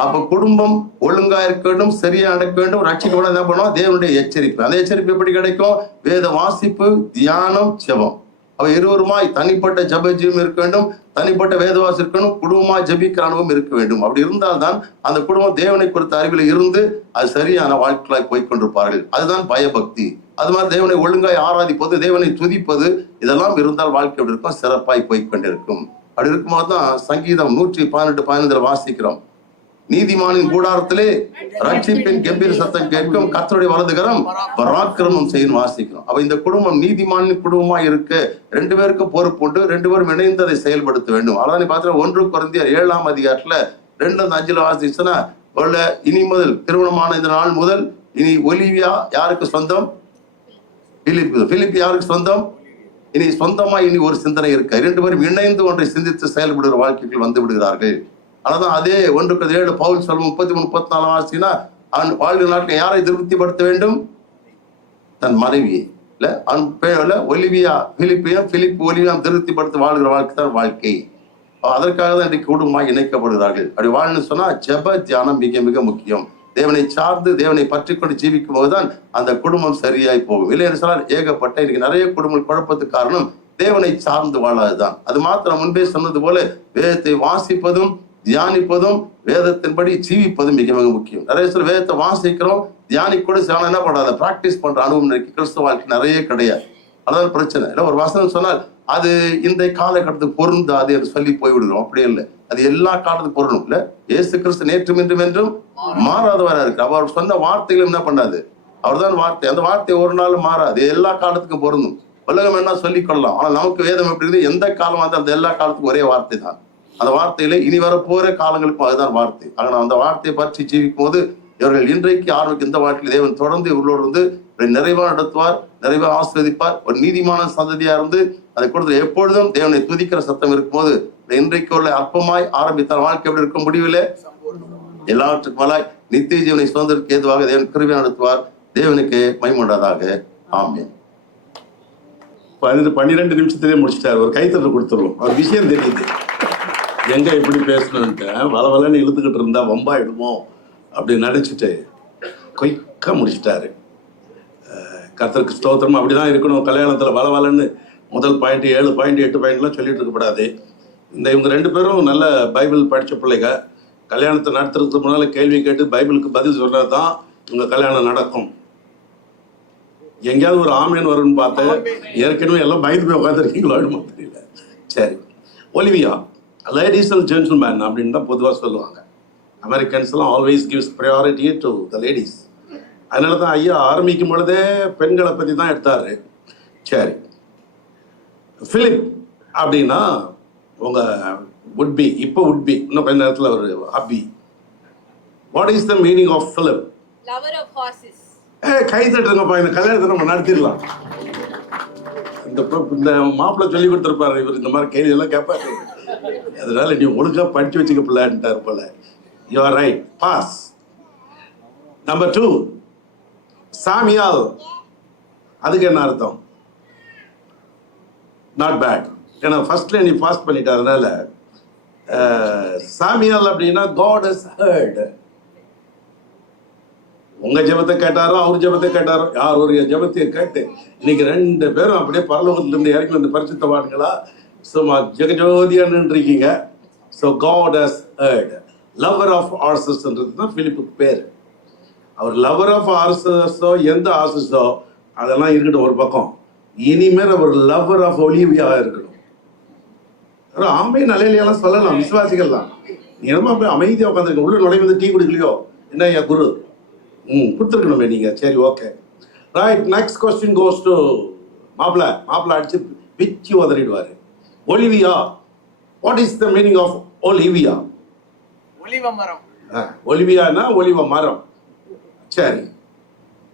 அப்ப குடும்பம் ஒழுங்கா இருக்க வேண்டும், சரியா நடக்க வேண்டும், ரட்சிக்கப்பட என்ன பண்ணுவோம்? தேவனுடைய எச்சரிப்பு. அந்த எச்சரிப்பு எப்படி கிடைக்கும்? வேத வாசிப்பு, தியானம், ஜெபம். அவ இருவருமாய் தனிப்பட்ட ஜப ஜீவம் இருக்க வேண்டும், தனிப்பட்ட வேதவாசி இருக்கணும், குடும்பமா ஜபிக்கிற அனுபவம் இருக்க வேண்டும். அப்படி இருந்தால்தான் அந்த குடும்பம் தேவனை குறித்த அறிவில் இருந்து அது சரியான வாழ்க்கையாய் போய்கொண்டிருப்பார்கள். அதுதான் பயபக்தி. அது மாதிரி தேவனை ஒழுங்காய் ஆராதிப்பது, தேவனை துதிப்பது, இதெல்லாம் இருந்தால் வாழ்க்கை எப்படி இருக்கும்? சிறப்பாய் போய்கொண்டிருக்கும். அப்படி இருக்கும்போது தான் சங்கீதம் 118:15 வாசிக்கிறோம். நீதிமானின் கூடாரத்திலே ரட்சிப்பின் கம்பீர சத்தம் கேட்கும், கர்த்தருடைய வலதுகரம் பராக்கிரமம் செய்யும் வாசிக்கிறோம். அப்ப இந்த குடும்பம் நீதிமானின் குடும்பமா இருக்க 2 பேருக்கு பொறுப்பு உண்டு. 2 பேரும் இணைந்து அதை செயல்படுத்த வேண்டும். அதான் நீ பார்த்தா 1 கொரிந்தியர் 7ஆம் அதிகாரத்துல 2:5 வாசிச்சுன்னா, இனி முதல் திருமணமான இந்த நாள் முதல் இனி ஒலிவியா யாருக்கு சொந்தம்? பிலிப் யாருக்கு சொந்தம்? இனி சொந்தமா இனி ஒரு சிந்தனை இருக்கு. 2 பேரும் இணைந்து ஒன்றை சிந்தித்து செயல்படுகிற வாழ்க்கைகள் வந்து விடுகிறார்கள். ஆனாதான் அதே 1 கொரிந்தியர் 7 பவுல் சொல்லும் 33-34 வாசினா, அவன் வாழ்க்கை நாட்டில் யாரை திருப்திப்படுத்த வேண்டும்? தன் மனைவியை இல்ல ஒலிவியா பிலிப் ஒலிவியா திருப்திப்படுத்த வாழ்கிற வாழ்க்கை தான் வாழ்க்கை. அதற்காக தான் இன்றைக்கு குடும்பமாக இணைக்கப்படுகிறார்கள். அப்படி வாழ்னு சொன்னா ஜெப தியானம் மிக மிக முக்கியம். தேவனை சார்ந்து தேவனை பற்றி கொண்டு ஜீவிக்கும் போதுதான் அந்த குடும்பம் சரியாய் போகும். இல்லை என்று சொன்னால் ஏகப்பட்ட இன்னைக்கு நிறைய குடும்பங்கள் குழப்பத்துக்கு காரணம் தேவனை சார்ந்து வாழாதுதான். அது மாத்திரம் முன்பே சொன்னது போல வேதத்தை வாசிப்பதும் தியானிப்பதும் வேதத்தின்படி ஜீவிப்பதும் மிக மிக முக்கியம். நிறைய சில வேதத்தை வாசிக்கிறோம், தியானிக்க கூட சில என்ன பண்றாங்க, பிராக்டிஸ் பண்ற அனுபவம் கிறிஸ்தவ வாழ்க்கை நிறைய கிடையாது. அதான் பிரச்சனை. இல்லை ஒரு வசனம் சொன்னால் அது இந்த காலகட்டத்துக்கு பொருந்தாது என்று சொல்லி போய்விடுகிறோம். அப்படியே இல்லை, அது எல்லா காலத்துக்கும் பொருளும். இல்ல இயேசு கிறிஸ்து நேற்றும் இன்றும் என்றும் மாறாதவரா இருக்கு. அவர் சொன்ன வார்த்தைகளும் என்ன பண்ணாது, அவர் தான் வார்த்தை. அந்த வார்த்தை ஒரு நாளும் மாறாது, எல்லா காலத்துக்கும் பொருந்தும். உலகம் என்ன சொல்லிக் கொள்ளலாம், ஆனால் நமக்கு வேதம் எப்படி இருக்குது? எந்த காலமா இருந்தால் அந்த எல்லா காலத்துக்கும் ஒரே வார்த்தை தான். அந்த வார்த்தையில இனி வர போற காலங்களுக்கும் அதுதான் வார்த்தை. ஆனால் அந்த வார்த்தையை பற்றி ஜீவிக்கும் போது இவர்கள் இன்றைக்கு ஆரோக்கிய இந்த வாழ்க்கையில் தேவன் தொடர்ந்து இவர்களோடு வந்து நிறைவா நடத்துவார், நிறைவா ஆஸ்வதிப்பார். ஒரு நீதிமான சந்ததியா இருந்து அதை கொடுத்து எப்பொழுதும் தேவனை துதிக்கிற சத்தம் இருக்கும்போது இன்றைக்கு உள்ள அற்பமாய் ஆரம்பித்தால் வாழ்க்கை எப்படி இருக்க முடியவில்லை, எல்லாவற்றுக்கும் மேலாய் நித்திய ஜீவனை சுதந்திரத்துக்கு ஏதுவாக தேவன் கிருபை நடத்துவார். தேவனுக்கு மகிமையுண்டாதாக. ஆமென். 12 நிமிஷத்திலே முடிச்சிட்டாரு. ஒரு கைத்தட்டல் கொடுத்துருவோம். அவர் விஷயம் தெரியுது, எங்க எப்படி பேசணுன்ட்டு வளவலன்னு இழுத்துக்கிட்டு இருந்தா வம்பாயிடுமோ அப்படின்னு நினைச்சிட்டு கொய்க்கா முடிச்சிட்டாரு. கர்த்தருக்கு ஸ்தோத்திரம். அப்படிதான் இருக்கணும். கல்யாணத்துல வளவலன்னு முதல் பாயிண்ட் 7 பாயிண்ட் 8 பாயிண்ட்லாம் சொல்லிட்டு இருக்கக்கூடாது. இவங்க 2 பேரும் நல்ல பைபிள் படித்த பிள்ளைங்க. கல்யாணத்தை நடத்துறதுக்கு முன்னால கேள்வி கேட்டு பைபிளுக்கு பதில் சொன்னா தான் இவங்க கல்யாணம் நடக்கும். எங்கேயாவது ஒரு ஆமேன் வரும்னு பார்த்தேன். ஏற்கனவே எல்லாம் பயந்து போய் உட்காந்துருக்கீங்களோ தெரியல. சரி, ஒலிவியா லேடிஸ் அண்ட் ஜென்டில்மேன் அப்படின்னு தான் பொதுவாக சொல்லுவாங்க. அமெரிக்கன்ஸ்லாம் always gives priority to the ladies. அதனால தான் ஐயா ஆரம்பிக்கும் பொழுதே பெண்களை பற்றி தான் எடுத்தாரு. சரி, பிலிப் அப்படின்னா உங்க உட்பி, இப்போ உட்பி, இன்னும் கொஞ்ச நேரத்தில் ஒரு அபி. What is the meaning of Philip? Lover of horses. கை தட்டுங்கப்பா, இந்த கல்யாணத்தை நம்ம நடத்திடலாம். இந்த மாப்பிள்ளை சொல்லி கொடுத்துருப்பாரு, இவர் இந்த மாதிரி கேள்வி எல்லாம் கேட்பாரு. அதனால நீ ஒழுங்கா படிச்சு வச்சுக்க பிள்ளைன்ட்டார் போல. You are right, boss. Number 2 சாமியால், அதுக்கு என்ன அர்த்தம்? Not bad. ஏன்னா ஃபர்ஸ்ட்ல நீ பாஸ் பண்ணிட்டதுனால சாமியால் அப்படின்னா காட் ஹஸ் ஹர்ட். உங்க ஜெபத்தை கேட்டாரோ அவர் ஜெபத்தை கேட்டாரோ, யார் ஒரு ஜெபத்தையை கேட்டு இன்னைக்கு 2 பேரும் அப்படியே பரலோகத்திலிருந்து இறங்கி வந்து பரிசுத்தவான்களா சும்மா ஜெகஜோதியா நின்றுருக்கீங்க. So God has heard. Lover of ஹார்சஸ்ன்றது தான் பிலிப்புக்கு பேர். அவர் லவர் ஆஃப் ஹார்சஸோ எந்த ஹார்சஸோ அதெல்லாம் இருக்கட்டும் ஒரு பக்கம். இனிமேல் அவர் லவர் ஆஃப் ஒலிவியா இருக்கணும். ஆமை நிலையிலாம் சொல்லலாம், விசுவாசிகள் தான். நீ என்னமா போய் அமைதியாக உட்காந்துருக்க, உள்ள நுழைவது டீ குடிக்கலையோ என்ன ஐயா குரு? கொடுத்துருக்கணுமே நீங்க. சரி, okay, right. Next question goes to மாப்பிள்ள. மாப்பிள்ள அடிச்சு பிச்சு உதறிடுவாரு. Olivia, what is the meaning of Olivia? ஒலிவ மரம். ஒலிவியானா ஒலிவ மரம். சரி,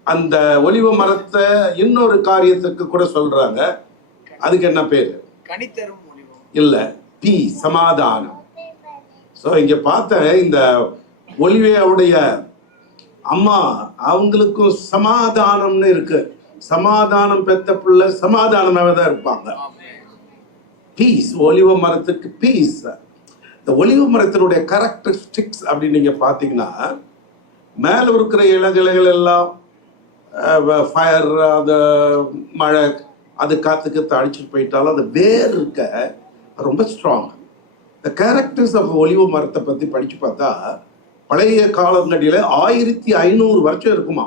அந்த ஒலிவ மரத்தை இன்னொரு காரியத்துக்கு கூட சொல்றாங்க. அதுக்கு என்ன பேரு? கனித்தரும் ஒலிவம். இல்ல, பி, சமாதானம். ஸோ இங்க பார்த்த இந்த ஒலிவியாவுடைய அம்மா, அவங்களுக்கும் சமாதானம்னு இருக்கு. சமாதானம் பெத்த பிள்ளை சமாதானமாக தான் இருப்பாங்க. பீஸ், ஒலிவ மரத்துக்கு பீஸ். இந்த ஒலிவ மரத்தினுடைய கேரக்டரிஸ்டிக்ஸ் அப்படின்னு நீங்க பாத்தீங்கன்னா, மேல இருக்கிற இலைகள் எல்லாம் ஃபயர், அந்த மழை, அது காத்துக்கு அடிச்சுட்டு போயிட்டாலும் அந்த வேர் இருக்க ரொம்ப ஸ்ட்ராங். இந்த கேரக்டர்ஸ் ஆஃப் ஒலிவ மரத்தை பத்தி படிச்சு பார்த்தா பழைய காலங்கடியில 1500 வருஷம் இருக்குமா.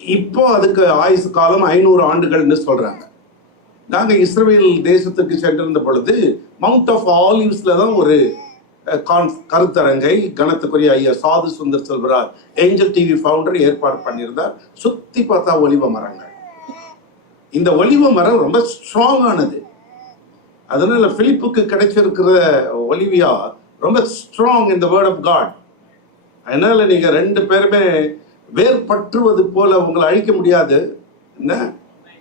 இப்போ அதுக்கு ஆயுசு காலம் 500 ஆண்டுகள்னு சொல்றாங்க. நாங்க இஸ்ரேல் தேசத்துக்கு சென்றிருந்த பொழுது மவுண்ட் ஆஃப் ஆலிவ்ஸ்ல தான் ஒரு கருத்தரங்கை கணத்துக்குரிய ஐயா சாது Sundar Selvaraj, angel TV founder, ஏற்பாடு பண்ணியிருந்தார். சுத்தி பார்த்தா ஒலிவ மரங்கள். இந்த ஒலிவ மரம் ரொம்ப ஸ்ட்ராங்கானது. அதனால பிலிப்புக்கு கிடைச்சிருக்கிற ஒலிவியா ரொம்ப strong in the word of God. அதனால நீங்க 2 பேருமே வேர்பற்றுவது போல உங்களை அழிக்க முடியாது. என்ன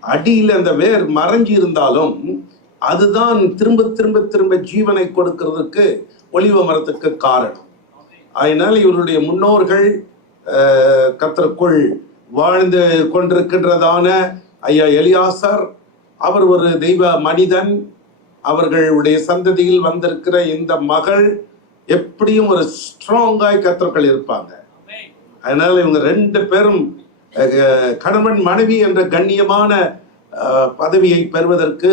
அடியில் அந்த வேர் மறைஞ்சி இருந்தாலும் அதுதான் திரும்ப திரும்ப திரும்ப ஜீவனை கொடுக்கிறதுக்கு ஒலிவ மரத்துக்கு காரணம். அதனால இவருடைய முன்னோர்கள் கர்த்தருக்குள் வாழ்ந்து கொண்டிருக்கின்றதான ஐயா எலியாசர், அவர் ஒரு தெய்வ மனிதன். அவர்களுடைய சந்ததியில் வந்திருக்கிற இந்த மகள் எப்படியும் ஒரு ஸ்ட்ராங்காய் கர்த்தருக்குள் இருப்பாங்க. அதனால இவங்க 2 பேரும் கணவன் மனைவி என்ற கண்ணியமான பதவியை பெறுவதற்கு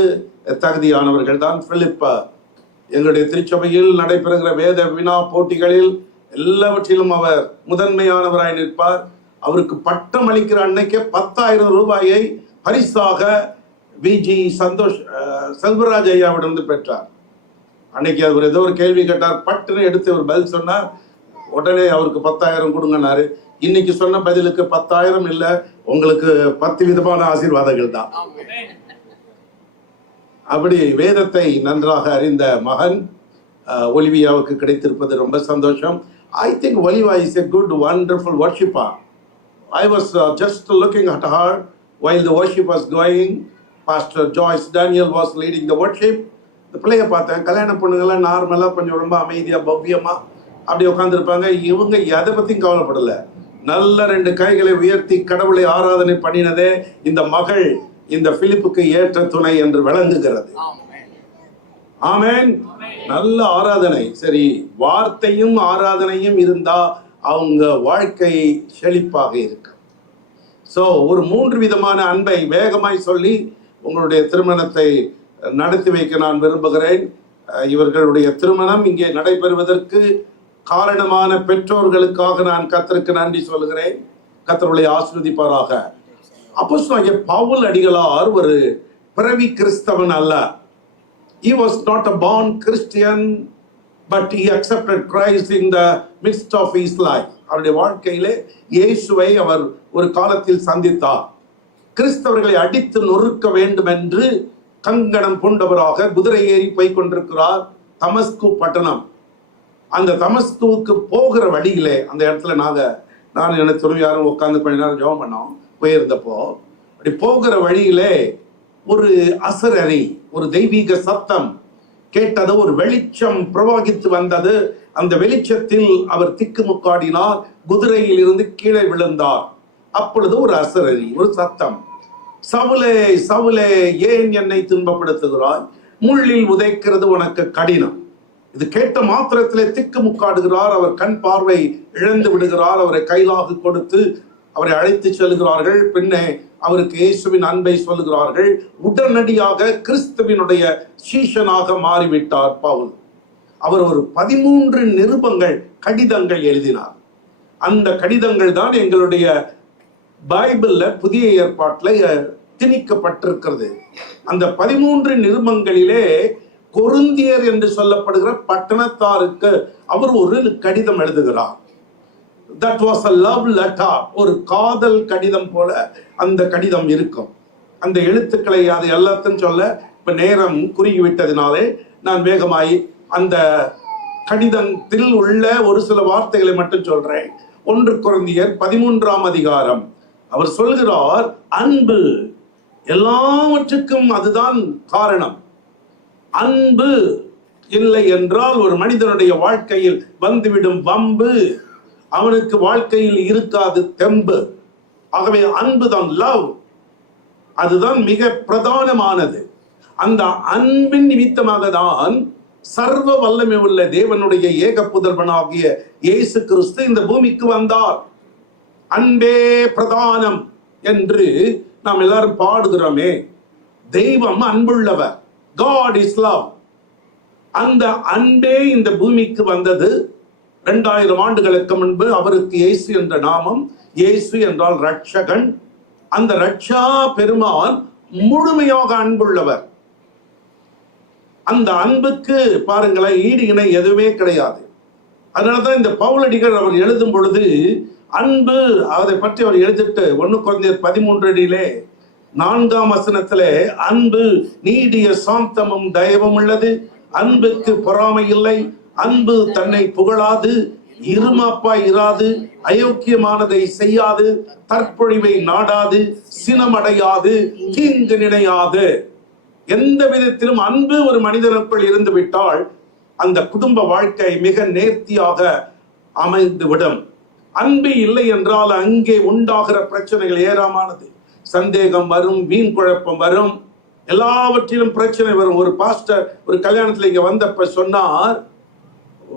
தகுதியானவர்கள் தான். பிலிப் எங்களுடைய திருச்சபையில் நடைபெறுகிற வேத வினா போட்டிகளில் எல்லாவற்றிலும் அவர் முதன்மையானவராய் நிற்பார். அவருக்கு பட்டம் அளிக்கிற அன்னைக்கே 10,000 ரூபாயை பரிசாக விஜி சந்தோஷ் செல்வராஜ் ஐயாவிடம் பெற்றார். அன்னைக்கு அவர் ஏதோ ஒரு கேள்வி கேட்டார், பட்டுன்னு எடுத்து ஒரு பதில் சொன்னார். உடனே அவருக்கு 10,000 கொடுங்கன்னாரு. இன்னைக்கு சொன்ன பதிலுக்கு 10,000 இல்ல, உங்களுக்கு 10 விதமான ஆசீர்வாதங்கள் தான். அப்படி வேதத்தை நன்றாக அறிந்த மகன் ஒலிவியாவுக்கு கிடைத்திருப்பது ரொம்ப சந்தோஷம். I think Oliva is a good, wonderful worshipper. I was just looking at her while the worship was going. Pastor Joyce Daniel was leading the worship. இந்த பிள்ளைய பார்த்தேன். கல்யாண பொண்ணுங்கெல்லாம் நார்மலா கொஞ்சம் ரொம்ப அமைதியா பவ்யமா அப்படி உட்காந்துருப்பாங்க. இவங்க எதை பத்தியும் கவலைப்படல. நல்ல 2 கைகளை உயர்த்தி கடவுளை ஆராதனை பண்ணினதே இந்த மகள் இந்த பிலிப்புக்கு ஏற்ற துணை என்று விளங்குகிறது. ஆமென். நல்ல ஆராதனை. சரி, வார்த்தையும் ஆராதனையும் இருந்தா அவங்க வாழ்க்கை செழிப்பாக இருக்கு. சோ ஒரு 3 விதமான அன்பை வேகமாய் சொல்லி உங்களுடைய திருமணத்தை நடத்தி வைக்க நான் விரும்புகிறேன். இவர்களுடைய திருமணம் இங்கே நடைபெறுவதற்கு காரணமான பெற்றோர்களுக்காக நான் கர்த்தருக்கு நன்றி சொல்கிறேன். கர்த்தருடைய ஆசீர்வதிப்பாராக. அப்போஸ்தலனாகிய பவுல் அடிகளார் ஒரு பிறவி கிறிஸ்தவன் அல்ல. He was not a born Christian, but he accepted Christ in the midst of his life. அவருடைய வாழ்க்கையிலே இயேசுவை அவர் ஒரு காலத்தில் சந்தித்தார். கிறிஸ்தவர்களை அடித்து நொறுக்க வேண்டும் என்று கங்கணம் பூண்டவராக குதிரை ஏறி போய் கொண்டிருக்கிறார் தமஸ்கு பட்டணம். அந்த தமஸ்குவுக்கு போகிற வழியிலே அந்த இடத்துல நான் எனக்கு துணைவியாரும் உட்கார்ந்து கொஞ்ச நேரம் ஜெபம் பண்ணோம் போயிருந்தப்போ. அப்படி போகிற வழியிலே ஒரு அசரறி, ஒரு தெய்வீக சத்தம் கேட்டது. ஒரு வெளிச்சம் பிரவாகித்து வந்தது. அந்த வெளிச்சத்தில் அவர் திக்குமுக்காடினார். குதிரையில் இருந்து கீழே விழுந்தார். அப்பொழுது ஒரு அசரறி, ஒரு சத்தம், சவுலே சவுலே ஏன் என்னை துன்பப்படுத்துகிறாய்? முள்ளில் உதைக்கிறது உனக்கு கடினம். இது கேட்ட மாத்திரத்திலே திக்குமுக்காடுகிறார். அவர் கண் பார்வை இழந்து விடுகிறார். அவரை கைலாக கொடுத்து அவரை அழைத்து செல்கிறார்கள். பின்னே அவருக்கு இயேசுவின் அன்பை சொல்லுகிறார்கள். உடனடியாக கிறிஸ்துவினுடைய சீஷனாக மாறிவிட்டார் பவுல். அவர் ஒரு 13 நிருபங்கள், கடிதங்கள் எழுதினார். அந்த கடிதங்கள் தான் எங்களுடைய பைபிள்ல புதிய ஏற்பாட்டுல திணிக்கப்பட்டிருக்கிறது. அந்த 13 நிருபங்களிலே கொரிந்தியர் என்று சொல்லப்படுகிற பட்டணத்தாருக்கு அவர் ஒரு கடிதம் எழுதுகிறார். That was a love letter. ஒரு காதல் கடிதம் போல அந்த கடிதம் இருக்கும். அந்த எழுத்துக்களை அது எல்லாத்தையும் சொல்ல இப்ப நேரம் குறுகி விட்டதினாலே நான் வேகமாய் அந்த கடிதத்தில் உள்ள ஒரு சில வார்த்தைகளை மட்டும் சொல்றேன். 1 கொரிந்தியர் 13ஆம் அதிகாரம். அவர் சொல்கிறார், அன்பு எல்லாவற்றுக்கும் அதுதான் காரணம். அன்பு இல்லை என்றால் ஒரு மனிதனுடைய வாழ்க்கையில் வந்துவிடும் வம்பு, அவனுக்கு வாழ்க்கையில் இருக்காது தெம்பு. ஆகவே அன்புதான், லவ், அதுதான் மிக பிரதானமானது. அந்த அன்பின் நிமித்தமாக தான் சர்வ வல்லமை உள்ள தேவனுடைய ஏக புதல்வனாகிய இயேசு கிறிஸ்து இந்த பூமிக்கு வந்தார். அன்பே பிரதானம் என்று நாம் எல்லாரும் பாடுகிறோமே. தெய்வம் அன்புள்ளவர், God is love. அந்த அன்பே இந்த பூமிக்கு வந்தது 2000 ஆண்டுகளுக்கு முன்பு. அவருக்கு இயேசு என்ற நாமம். இயேசு என்றால் ரட்சகன். அந்த ரட்சா பெருமான் முழுமையாக அன்புள்ளவர். அந்த அன்புக்கு பாருங்களேன், ஈடு இணை எதுவுமே கிடையாது. அதனாலதான் இந்த பவுலடிகள் அவர் எழுதும் பொழுது அன்பு அதை பற்றி அவர் எழுதிட்டு 1 கொரிந்தியர் 13 4ஆம் வசனத்திலே, அன்பு நீடிய சாந்தமும் தயவும் உள்ளது, அன்புக்கு பொறாமை இல்லை, அன்பு தன்னை புகழாது, இருமாப்பாய் இராது, அயோக்கியமானதை செய்யாது, தற்பொழிவை நாடாது, சினமடையாது, தீங்கு நினையாது. எந்த விதத்திலும் அன்பு ஒரு மனிதனுக்குள் இருந்து விட்டால் அந்த குடும்ப வாழ்க்கை மிக நேர்த்தியாக அமைந்துவிடும். அன்பு இல்லை என்றால் அங்கே உண்டாகிற பிரச்சனைகள் ஏராளமானது. சந்தேகம் வரும், வீண் குழப்பம் வரும், எல்லாவற்றிலும் பிரச்சனை வரும். ஒரு பாஸ்டர் ஒரு கல்யாணத்துல இங்க வந்தப்ப சொன்னார்,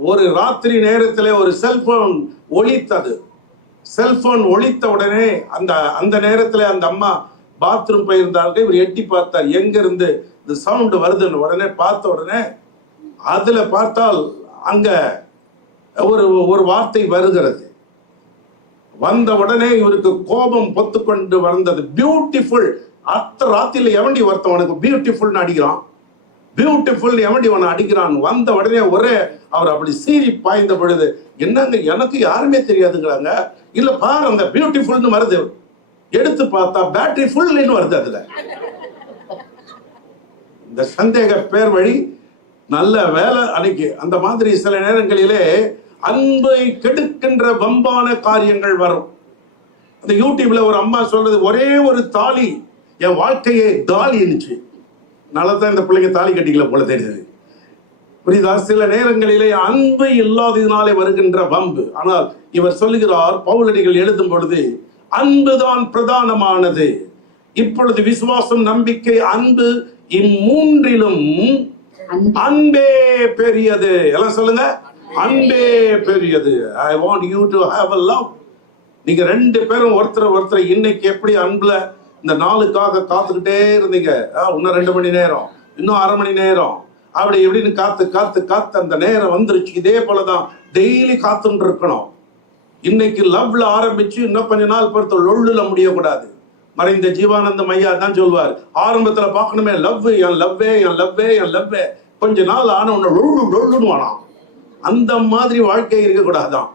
ஒரு ராத்திரி நேரத்தில் ஒரு செல்போன் ஒலித்தது. செல்போன் ஒலித்த உடனே அந்த நேரத்தில் அந்த அம்மா பாத்ரூம் போயிருந்தார்கள். இவர் எட்டி பார்த்தார், எங்க இருந்து இந்த சவுண்ட் வருதுன்னு. உடனே பார்த்த உடனே அதுல பார்த்தால் அங்க ஒரு வார்த்தை வருகிறது. வந்த உடனே இவருக்கு கோபம் பொத்துக்கொண்டு வந்தது. பியூட்டிஃபுல். அத்த ராத்திரில எவண்டி ஒருத்தவனுக்கு பியூட்டிஃபுல்னு அடிக்கிறான், பியூட்டிஃபுல் எவண்டி அவனை அடிக்கிறான். வந்த உடனே ஒரே அவர் அப்படி சீறி பாய்ந்த பொழுது, என்னங்க எனக்கு யாருமே தெரியாதுங்கிறாங்க. இல்ல பாரு, அந்த பியூட்டிஃபுல்னு வருது, எடுத்து பார்த்தா பேட்டரி ஃபுல்னு வருது. அதுல இந்த சந்தேக பேர் வழி நல்ல வேலை அன்னைக்கு. அந்த மாதிரி சில நேரங்களிலே அன்பை கெடுக்கின்ற வம்பான காரியங்கள் வரும். அந்த யூடியூப்ல ஒரு அம்மா சொல்றது, ஒரே ஒரு தாலி என் வாழ்க்கையே தாலி இருந்துச்சு. நல்லதான் இந்த பிள்ளைங்க தாலி கட்டிக்கல போல தெரியுது. புரியுதா? சில நேரங்களிலே அன்பு இல்லாததினாலே வருகின்ற வம்பு. ஆனால் இவர் சொல்லுகிறார், பவுலடிகள் எழுதும் பொழுது, அன்புதான் பிரதானமானது. இப்பொழுது விசுவாசம், நம்பிக்கை, அன்பு, இம்மூன்றிலும் அன்பே பெரியது. எல்லாம் சொல்லுங்க, அன்பே பெரியது. I want you to have a love. நீங்க 2 பேரும் ஒருத்தர் இன்னைக்கு எப்படி அன்புல இந்த நாளுக்காக காத்துக்கிட்டே இருந்தீங்க. இன்னும் 2 மணி நேரம், இன்னும் 1/2 மணி நேரம், அப்படி எப்படின்னு காத்து அந்த நேரம் வந்துருச்சு. இதே போலதான் டெய்லி காத்துட்டு இருக்கணும். இன்னைக்கு லவ்ல ஆரம்பிச்சு இன்னும் கொஞ்ச நாள் பொறுத்த லொள்ளுல முடியக்கூடாது. மறைந்த ஜீவானந்தம் ஐயா தான் சொல்வார், ஆரம்பத்துல பார்க்கணுமே லவ், என் லவ்வே, என் லவ்வே, என் லவ்வே. கொஞ்ச நாள் ஆன உடனே லொள்ளுன்னு வானாம். அந்த மாதிரி வாழ்க்கை இருக்கக்கூடாதான்.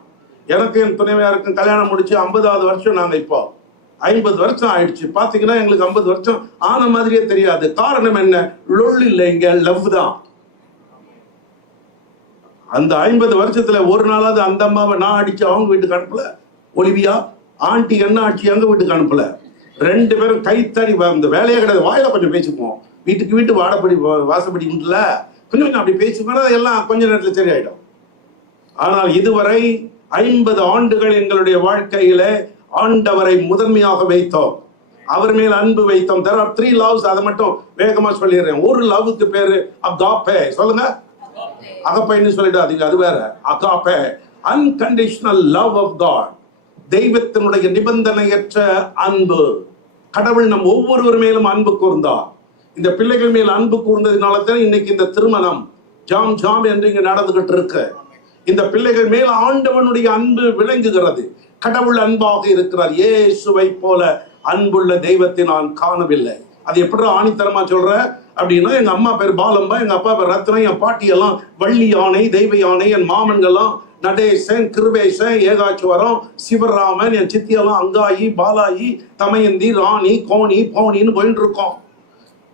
எனக்கு என் துணைவியாருக்கும் கல்யாணம் முடிச்சு 50வது வருஷம். நாங்க இப்போ 50 வருஷம் ஆயிடுச்சு. பாத்தீங்கன்னா எங்களுக்கு 50 வருஷம் ஆன மாதிரியே தெரியாது. காரணம் என்ன? லொள்ளு இல்லைங்க, லவ் தான். அந்த 50 வருஷத்துல ஒரு நாளாவது அந்த அம்மாவை நான் அடிச்சு அவங்க வீட்டுக்கு அனுப்பல. ஒலிவியா ஆண்டி என்ன ஆட்சி எங்க வீட்டுக்கு அனுப்பல. 2 பேரும் கைத்தறி இந்த வேலையே கிடையாது. வாயில கொஞ்சம் பேசிப்போம், வீட்டுக்கு வாடப்படி வாசப்படில கொஞ்சம் அப்படி பேசிப்போம், எல்லாம் கொஞ்ச நேரத்துல சரியாயிடும். ஆனால் இதுவரை 50 ஆண்டுகள் எங்களுடைய வாழ்க்கையில ஆண்டவரை முதன்மையாக வைத்தோம், அவர் மேல் அன்பு வைத்தோம். there are 3 loves. அதை மட்டும் வேகமா சொல்லிடுறேன். ஒரு லவ்வுக்கு பேரு அகாப்பே. சொல்லுங்க, அகப்பைன்னு சொல்லிடாதீங்க, அது வேற. Agape, unconditional love of God. தெய்வத்தினுடைய நிபந்தனையற்ற அன்பு. கடவுள் நம் ஒவ்வொருவர் மேலும் அன்பு கூர்ந்தார். இந்த பிள்ளைகள் மேல் அன்பு கூர்ந்ததுனால தான் இன்னைக்கு இந்த திருமணம் ஜாம் என்று இங்க நடந்துகிட்டு இருக்கு. இந்த பிள்ளைகள் மேல் ஆண்டவனுடைய அன்பு விளங்குகிறது. கடவுள் அன்பாக இருக்கிறார். இயேசுவை போல அன்புள்ள தெய்வத்தை நான் காணவில்லை. அது எப்படி ஆணித்தரமா சொல்ற அப்படின்னா, எங்க அம்மா பேர் பாலம்பா, எங்க அப்பா பேர் ரத்னம், என் பாட்டி எல்லாம் வள்ளி யானை, தெய்வ யானை, என் மாமன்கள்லாம் நடேசன், கிருபேசன், ஏகாச்சுவரம், சிவராமன், என் சித்தியெல்லாம் அங்காயி, பாலாயி, தமயந்தி, ராணி, கோணி, போனின்னு போயிட்டு இருக்கோம்.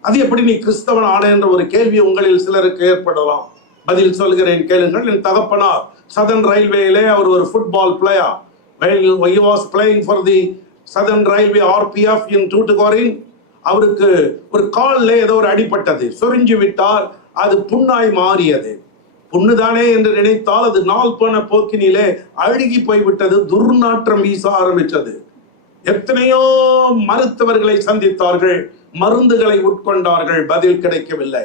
அது எப்படி நீ கிறிஸ்தவன் ஆன என்ற ஒரு கேள்வி உங்களில் சிலருக்கு ஏற்படலாம். பதில் சொல்கிறேன், கேளுங்கள். என் தகப்பனார் சதர்ன் ரயில்வேயிலே அவர் ஒரு football player. He was playing for the Southern Railway RPF in Tuticorin. அவருக்கு ஒரு காலில் ஏதோ ஒரு அடிபட்டது, சொரிஞ்சு விட்டார். அது புண்ணாய் மாறியது. புண்ணுதானே என்று நினைத்தால் அது நாள் போன போக்கினிலே அழுகி போய்விட்டது. துர்நாற்றம் வீச ஆரம்பித்தது. எத்தனையோ மருத்துவர்களை சந்தித்தார்கள், மருந்துகளை உட்கொண்டார்கள், பதில் கிடைக்கவில்லை.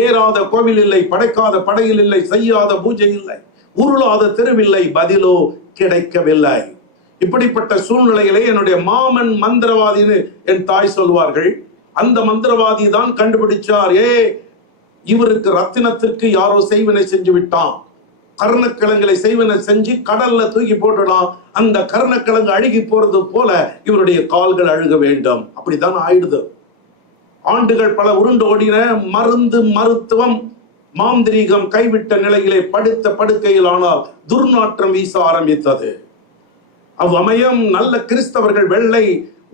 ஏறாத கோவில் இல்லை, படைக்காத படையில் இல்லை, செய்யாத பூஜை இல்லை, உருளாத தெருவில்லை, பதிலோ கிடைக்கவில்லை. இப்படிப்பட்ட சூழ்நிலையிலே என்னுடைய மாமன் மந்திரவாதின்னு என் தாய் சொல்வார்கள். அந்த மந்திரவாதி தான் கண்டுபிடிச்சார், இவருக்கு ரத்தினத்திற்கு யாரோ செய்வினை செஞ்சு விட்டான், கர்ணக்கிழங்குகளை செய்வினை செஞ்சு கடல்ல தூக்கி போட்டுடலாம், அந்த கர்ணக்கிழங்கு அழுகி போறது போல இவருடைய கால்கள் அழுக வேண்டும். அப்படித்தான் ஆயிடுது. ஆண்டுகள் பல உருண்டு ஓடின. மருந்து மருத்துவம் மாந்திரீகம் கைவிட்ட நிலையிலே படுத்த படுக்கையில் ஆனால் துர்நாற்றம் வீச ஆரம்பித்தது. அவ்வமயம் நல்ல கிறிஸ்தவர்கள், வெள்ளை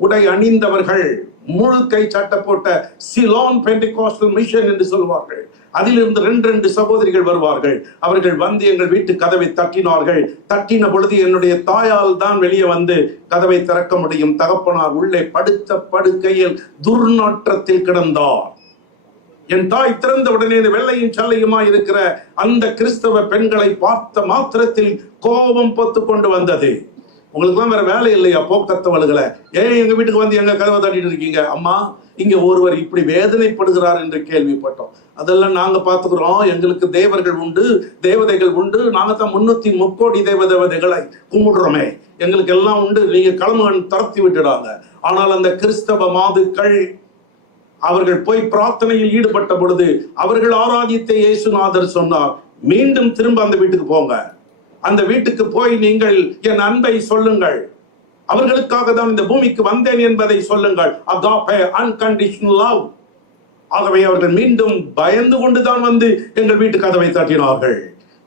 உடை அணிந்தவர்கள், முழு கை சட்டை போட்ட சிலோன் பெண்டிகாஸ்டல் மிஷன் என்று சொல்வார்கள், அதிலிருந்து ரெண்டு சகோதரிகள் வருவார்கள். அவர்கள் வந்து எங்கள் வீட்டு கதவை தட்டினார்கள். தட்டின பொழுது என்னுடைய தாயால் தான் வெளியே வந்து கதவை திறக்க முடியும். தகப்பனார் உள்ளே படுத்த படுக்கையில் துர்நாற்றத்தில் கிடந்தார். என் தாய் திறந்த உடனே வெள்ளையும் சல்லையுமா இருக்கிற அந்த கிறிஸ்தவ பெண்களை பார்த்த மாத்திரத்தில் கோபம் பொத்து கொண்டு வந்தது. உங்களுக்கு எல்லாம் வேற வேலை இல்லையா போக்கத்தவளுகளை? எங்க வீட்டுக்கு வந்து எங்க கதவை தட்டிட்டு இருக்கீங்க? அம்மா, இங்க ஒருவர் இப்படி வேதனைப்படுகிறார் என்று கேள்விப்பட்டோம். அதெல்லாம் நாங்க பாத்துக்கிறோம். எங்களுக்கு தேவர்கள் உண்டு, தேவதைகள் உண்டு. நாங்க தான் 303 கோடி தேவதைகளை கும்பிடுறோமே, எங்களுக்கு எல்லாம் உண்டு. நீங்க கிளம்புன்னு தரத்தி விட்டுடாங்க. ஆனால் அந்த கிறிஸ்தவ மாதுக்கள் அவர்கள் போய் பிரார்த்தனையில் ஈடுபட்ட பொழுது அவர்கள் ஆராதித்த இயேசுநாதர் சொன்னார், மீண்டும் திரும்ப அந்த வீட்டுக்கு போங்க, அந்த வீட்டுக்கு போய் நீங்கள் என் அன்பை சொல்லுங்கள், அவர்களுக்காக தான் இந்த பூமிக்கு வந்தேன் என்பதை சொல்லுங்கள். Agape, unconditional love. ஆகவே அவர்கள் மீண்டும் பயந்து கொண்டுதான் வந்து எங்கள் வீட்டு கதவை தட்டினார்கள்.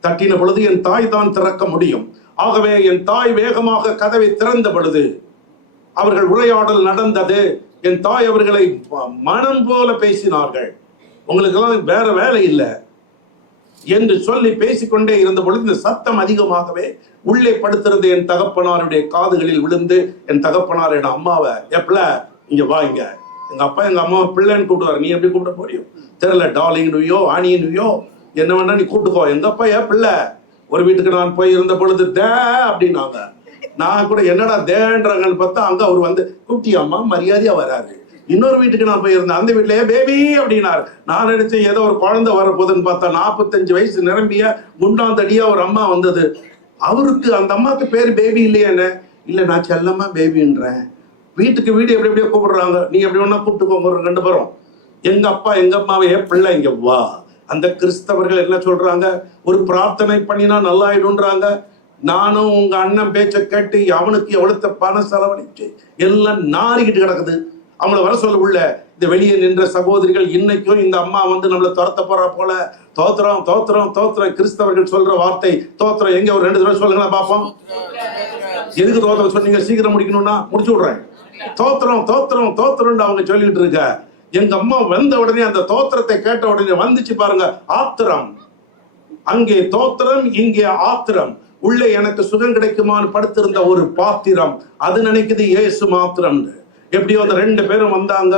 தட்டின பொழுது என் தாய் தான் திறக்க முடியும். ஆகவே என் தாய் வேகமாக கதவை திறந்த பொழுது அவர்கள் உரையாடல் நடந்தது. என் தாய் அவர்களை மனம் போல பேசினார்கள். உங்களுக்கெல்லாம் வேற வேலை இல்லை என்று சொல்லி பேசிக்கொண்டே இருந்த பொழுது இந்த சத்தம் அதிகமாகவே உள்ளே படுத்துறது என் தகப்பனாருடைய காதுகளில் விழுந்து, என் தகப்பனார் என் அம்மாவை, எப்பல இங்க வா, இங்க எங்க அப்பா எங்க அம்மாவை பிள்ளைன்னு கூப்பிடுவாரு. நீ எப்படி கூப்பிட முடியும் தெரியல, டார்லிங் நுயோ, ஆனி நுயோ, என்ன வேணா நீ கூப்பிட்டுக்கோ. எங்க அப்பா ஏன் பிள்ளை. ஒரு வீட்டுக்கு நான் போய் இருந்த பொழுது தே அப்படின்னாங்க. நான் கூட என்னடா தேன்றாங்கன்னு பார்த்தா அங்க அவர் வந்து குட்டியம்மா மரியாதையா வராரு. இன்னொரு வீட்டுக்கு நான் போயிருந்தேன், அந்த வீட்டுலயே பேபி அப்படின்னாரு. நான் நினைச்சேன் ஏதோ ஒரு குழந்தை வரப்போகுதுன்னு பார்த்தா 45 வயசு நிரம்பிய குண்டாந்தடியா ஒரு அம்மா வந்தது. அவருக்கு, அந்த அம்மாவுக்கு பேர் பேபி இல்லையா? என்ன இல்ல, நான் செல்லம்மா பேபின்றேன். வீட்டுக்கு வீடு எப்படி எப்படியோ கூப்பிடுறாங்க. நீ எப்படி ஒன்னா கூப்பிட்டுக்கோங்க 2 பேரும். எங்க அப்பா எங்க அம்மாவே பிள்ளை இங்க வா. அந்த கிறிஸ்தவர்கள் என்ன சொல்றாங்க, ஒரு பிரார்த்தனை பண்ணினா நல்லாயிடும்ன்றாங்க. நானும் உங்க அண்ணன் பேச்ச கேட்டு அவனுக்கு எவ்வளவு பணம் செலவழிச்சு எல்லாம் நாரிக்கிட்டு கிடக்குது. அவங்கள வர சொல்ல உள்ள இந்த வெளியே நின்ற சகோதரிகள் இன்னைக்கும் இந்த அம்மா வந்து நம்மளை துரத்த போறா போல. தோத்திரம் தோத்திரம் தோத்திரம். கிறிஸ்தவர்கள் சொல்ற வார்த்தை தோத்திரம். எங்க ஒரு 2 தடவை சொல்லுங்களா பாப்போம். எதுக்கு தோத்திரம் சொன்னீங்க? சீக்கிரம் முடிக்கணும்னா முடிச்சு விடுறேன். தோத்திரம் தோத்திரம் தோத்திரம் அவங்க சொல்லிட்டு இருக்க. எங்க அம்மா வந்த உடனே அந்த தோத்திரத்தை கேட்ட உடனே வந்துச்சு பாருங்க ஆத்திரம். அங்கே தோத்திரம், இங்கே ஆத்திரம். உள்ளே எனக்கு சுகம் கிடைக்குமான்னு படுத்திருந்த ஒரு பாத்திரம் அது நினைக்குது இயேசு மாத்திரம். எப்படியோ அந்த 2 பேரும் வந்தாங்க,